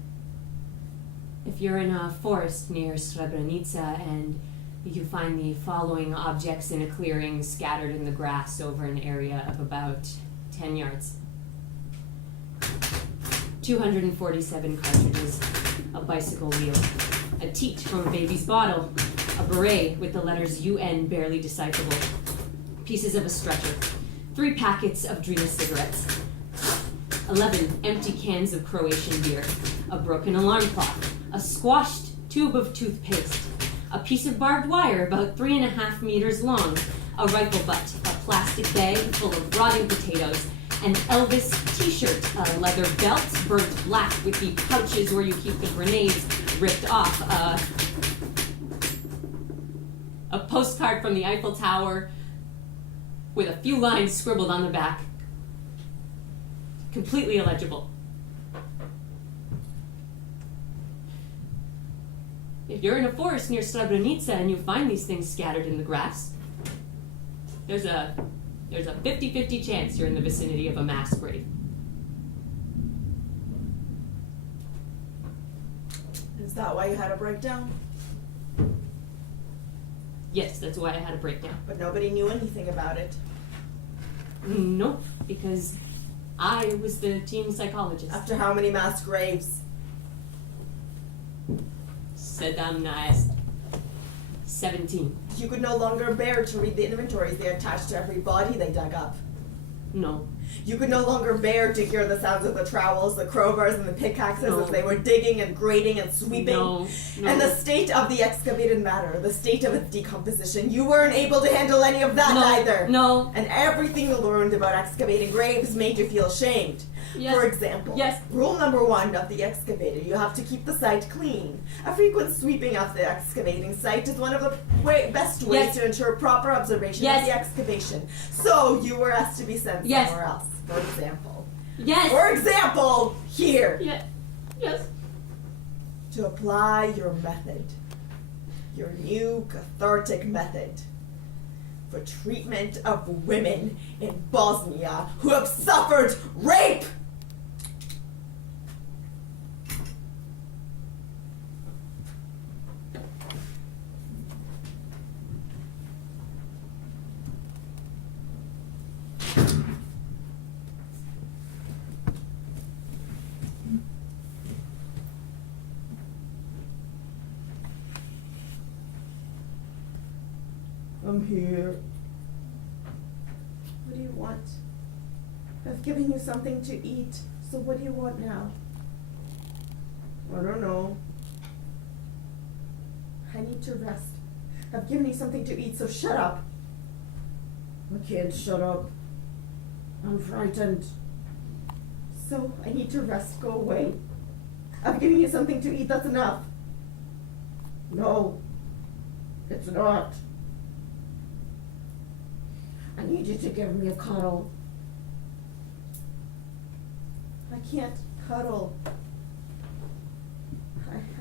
if you're in a forest near Srebrenica and you find the following objects in a clearing scattered in the grass over an area of about 10 yards? 247 cartridges, a bicycle wheel, a teat from a baby's bottle, a beret with the letters UN barely decipherable, pieces of a stretcher, 3 packets of Drina cigarettes, 11 empty cans of Croatian beer, a broken alarm clock, a squashed tube of toothpaste, a piece of barbed wire about 3.5 meters long, a rifle butt, a plastic bag full of rotting potatoes, an Elvis t-shirt, a leather belt burnt black with the pouches where you keep the grenades ripped off, a postcard from the Eiffel Tower with a few lines scribbled on the back. Completely illegible. If you're in a forest near Srebrenica and you find these things scattered in the grass, there's a 50-50 chance you're in the vicinity of a mass grave. Is that why you had a breakdown? Yes, that's why I had a breakdown. But nobody knew anything about it. Nope, because I was the team psychologist. After how many mass graves? Saddam Nice. 17. You could no longer bear to read the inventories they attached to every body they dug up. No. You could no longer bear to hear the sounds of the trowels, the crowbars, and the pickaxes No. as they were digging and grading and sweeping. No. And the state of the excavated matter, the state of its decomposition. You weren't able to handle any of that either. No. And everything you learned about excavating graves made you feel ashamed. Yes. For example, Yes. rule number 1 of the excavator, you have to keep the site clean. A frequent sweeping of the excavating site is one of the best ways Yes. to ensure proper observation Yes. of the excavation. So you were asked to be sent Yes. somewhere else, for example. Yes. For example, here, Yeah. Yes. to apply your method, your new cathartic method for treatment of women in Bosnia who have suffered rape. I'm here. What do you want? I've given you something to eat, so what do you want now? I don't know. I need to rest. I've given you something to eat, so shut up. I can't shut up. I'm frightened. So, I need to rest. Go away. I've given you something to eat, that's enough. No, it's not. I need you to give me a cuddle. I can't cuddle.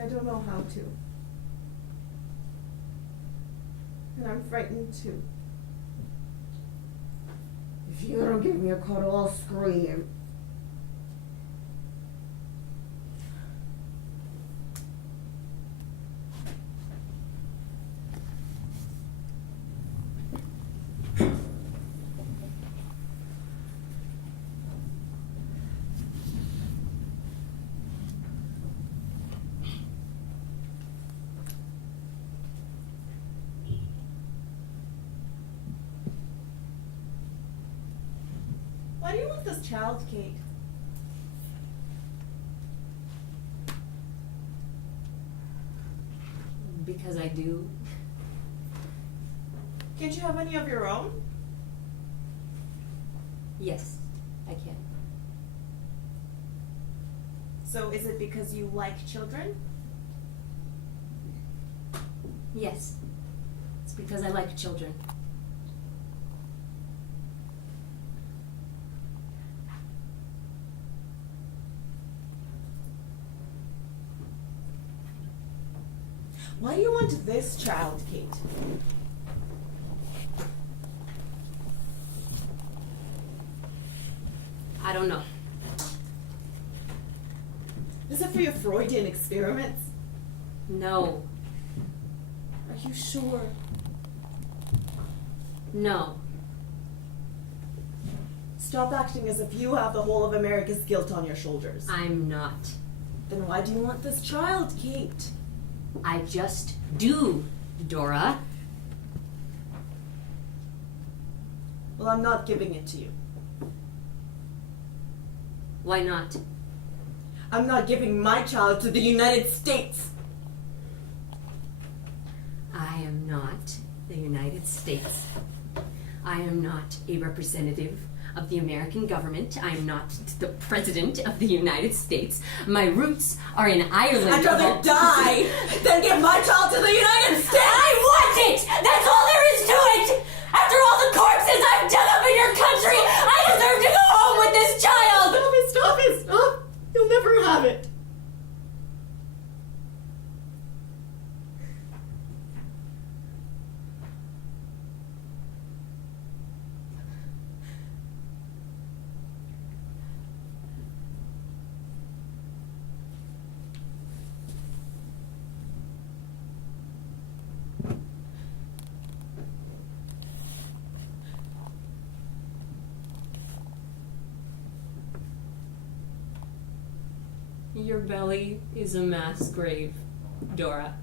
I don't know how to. And I'm frightened too. If you don't give me a cuddle, I'll scream. Why do you want this child, Kate? Because I do. Can't you have any of your own? Yes, I can. So is it because you like children? Yes. It's because I like children. Why do you want this child, Kate? I don't know. Is it for your Freudian experiments? No. Are you sure? No. Stop acting as if you have the whole of America's guilt on your shoulders. I'm not. Then why do you want this child, Kate? I just do, Dora. Well, I'm not giving it to you. Why not? I'm not giving my child to the United States. I am not the United States. I am not a representative of the American government. I am not the President of the United States. My roots are in Ireland. I'd rather die than give my child to the United States! I want it! That's all there is to it! After all the corpses I've dug up in your country, I deserve to go home with this child! Stop it! Stop! You'll never have it! Your belly is a mass grave, Dora.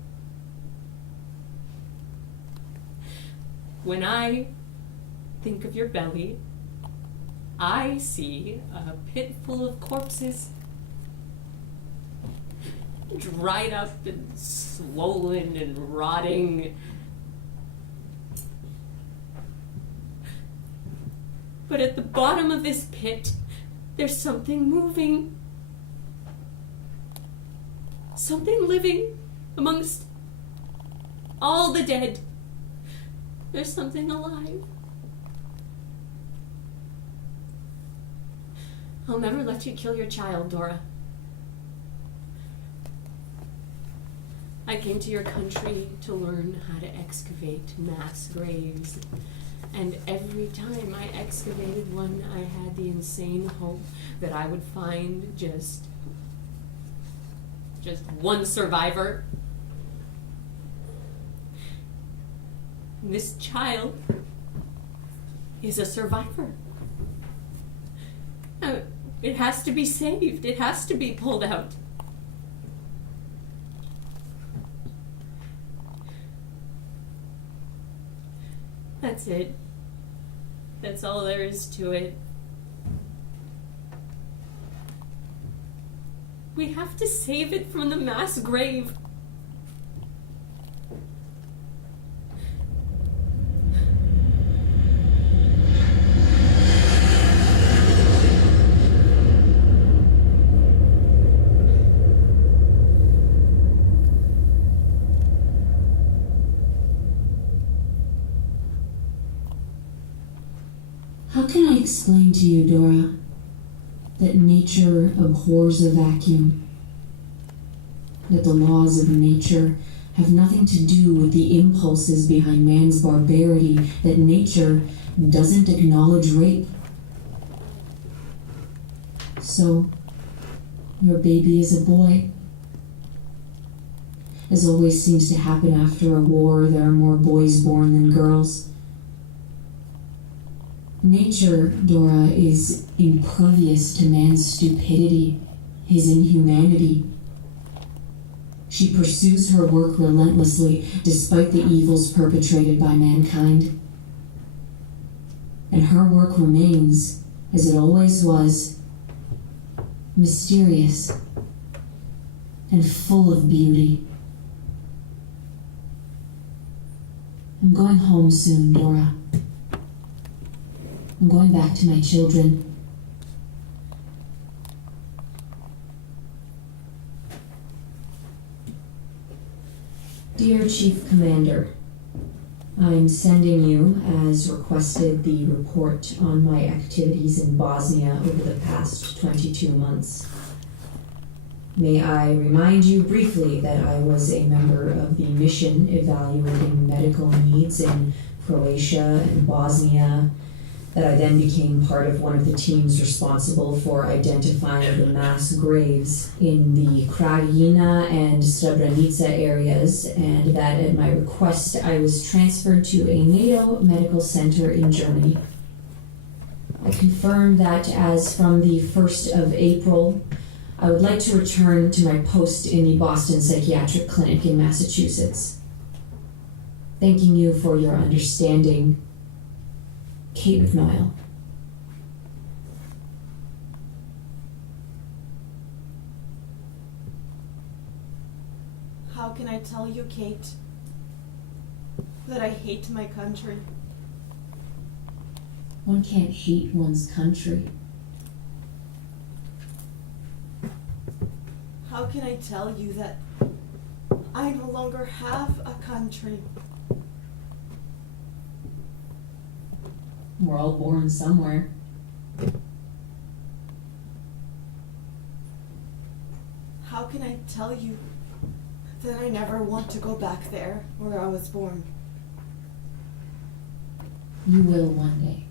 When I think of your belly, I see a pit full of corpses, dried up and swollen and rotting. But at the bottom of this pit, there's something moving. Something living amongst all the dead. There's something alive. I'll never let you kill your child, Dora. I came to your country to learn how to excavate mass graves. And every time I excavated one, I had the insane hope that I would find just one survivor. This child is a survivor. It has to be saved. It has to be pulled out. That's it. That's all there is to it. We have to save it from the mass grave. How can I explain to you, Dora, that nature abhors a vacuum, that the laws of nature have nothing to do with the impulses behind man's barbarity, that nature doesn't acknowledge rape. So, your baby is a boy. As always seems to happen after a war, there are more boys born than girls. Nature, Dora, is impervious to man's stupidity, his inhumanity. She pursues her work relentlessly, despite the evils perpetrated by mankind. And her work remains, as it always was, mysterious and full of beauty. I'm going home soon, Dora. I'm going back to my children. Dear Chief Commander, I'm sending you, as requested, the report on my activities in Bosnia over the past 22 months. May I remind you briefly that I was a member of the mission evaluating medical needs in Croatia and Bosnia, that I then became part of one of the teams responsible for identifying the mass graves in the Krajina and Srebrenica areas, and that at my request I was transferred to a NATO medical center in Germany. I confirm that as from the 1st of April, I would like to return to my post in the Boston Psychiatric Clinic in Massachusetts. Thanking you for your understanding, Kate McNoyle. How can I tell you, Kate, that I hate my country? One can't hate one's country. How can I tell you that I no longer have a country? We're all born somewhere. How can I tell you that I never want to go back there where I was born? You will one day.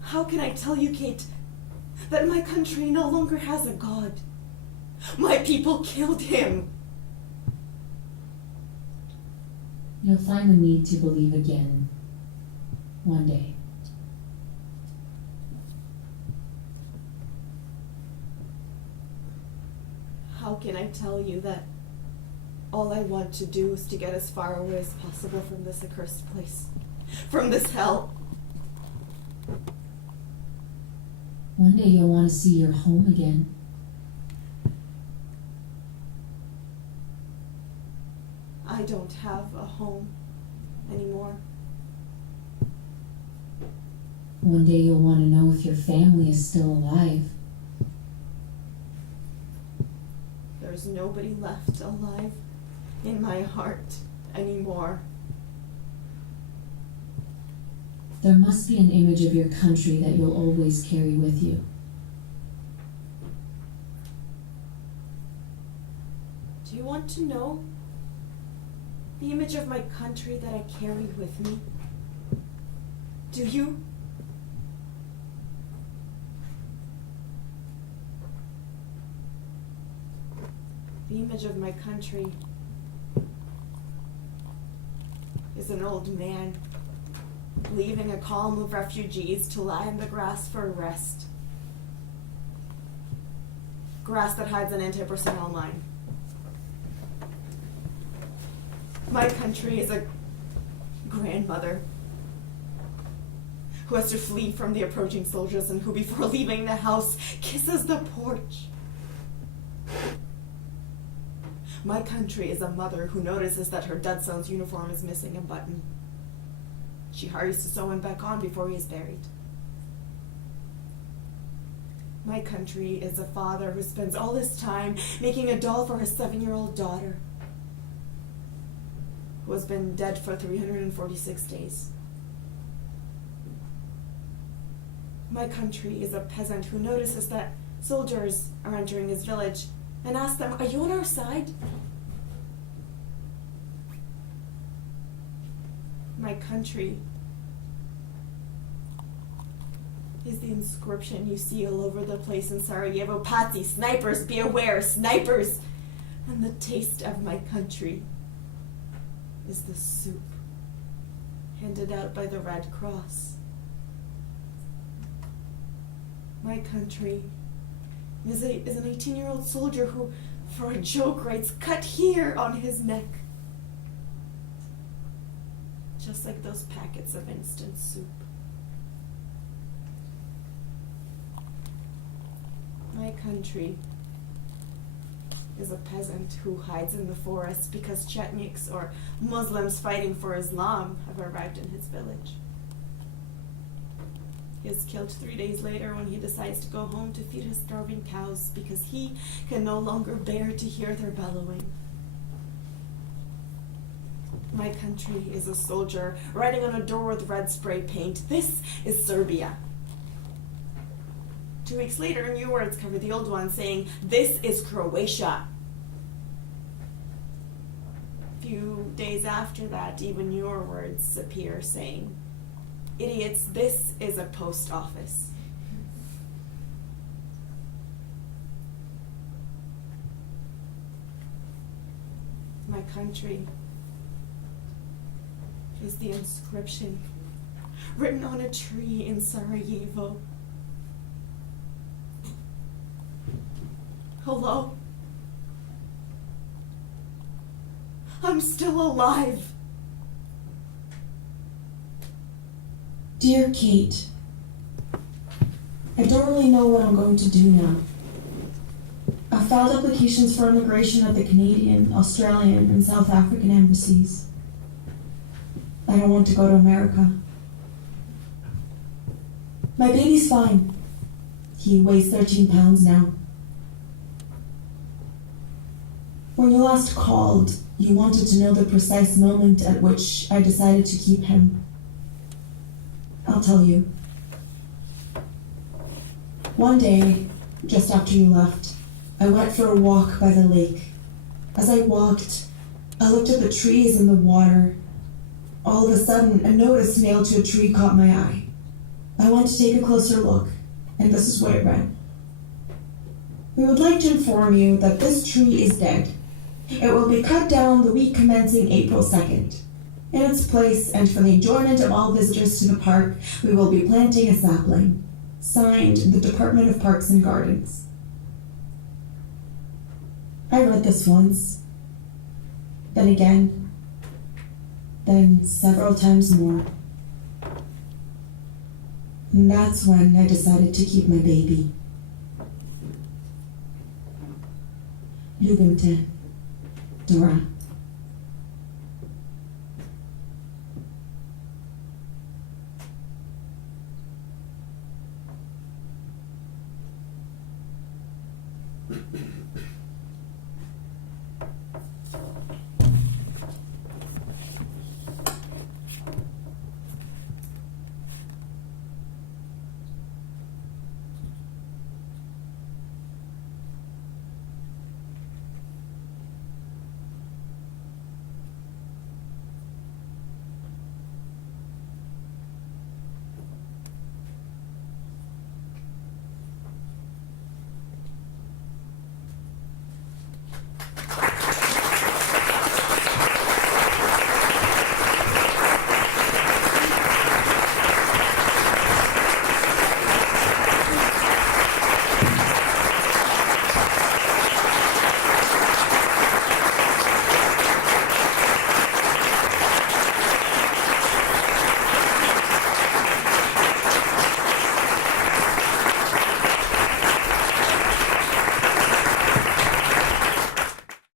How can I tell you, Kate, that my country no longer has a God? My people killed him. You'll find the need to believe again one day. How can I tell you that all I want to do is to get as far away as possible from this accursed place, from this hell? One day you'll want to see your home again. I don't have a home anymore. One day you'll want to know if your family is still alive. There's nobody left alive in my heart anymore. There must be an image of your country that you'll always carry with you. Do you want to know the image of my country that I carry with me? Do you? The image of my country is an old man leaving a column of refugees to lie in the grass for rest. Grass that hides an anti-personnel mine. My country is a grandmother who has to flee from the approaching soldiers and who, before leaving the house, kisses the porch. My country is a mother who notices that her dead son's uniform is missing a button. She hurries to sew him back on before he is buried. My country is a father who spends all his time making a doll for his 7-year-old daughter, who has been dead for 346 days. My country is a peasant who notices that soldiers are entering his village and asks them, "Are you on our side?" My country is the inscription you see all over the place in Sarajevo. "Patsy, snipers, be aware, snipers!" And the taste of my country is the soup handed out by the Red Cross. My country is an 18-year-old soldier who, for a joke, writes, "Cut here" on his neck. Just like those packets of instant soup. My country is a peasant who hides in the forest because Chetniks or Muslims fighting for Islam have arrived in his village. He is killed 3 days later when he decides to go home to feed his starving cows because he can no longer bear to hear their bellowing. My country is a soldier writing on a door with red spray paint, "This is Serbia." 2 weeks later, new words cover the old ones, saying, "This is Croatia." A few days after that, even newer words appear, saying, "Idiots, this is a post office." My country is the inscription written on a tree in Sarajevo. Hello? I'm still alive. Dear Kate, I don't really know what I'm going to do now. I've filed applications for immigration at the Canadian, Australian, and South African embassies. I don't want to go to America. My baby's fine. He weighs 13 pounds now. When you last called, you wanted to know the precise moment at which I decided to keep him. I'll tell you. One day, just after you left, I went for a walk by the lake. As I walked, I looked at the trees and the water. All of a sudden, a notice nailed to a tree caught my eye. I went to take a closer look, and this is what it read. "We would like to inform you that this tree is dead. It will be cut down the week commencing April 2nd. In its place, and for the enjoyment of all visitors to the park, we will be planting a sapling. Signed, the Department of Parks and Gardens." I read this once, then again, then several times more. And that's when I decided to keep my baby. Ljubim te, Dora.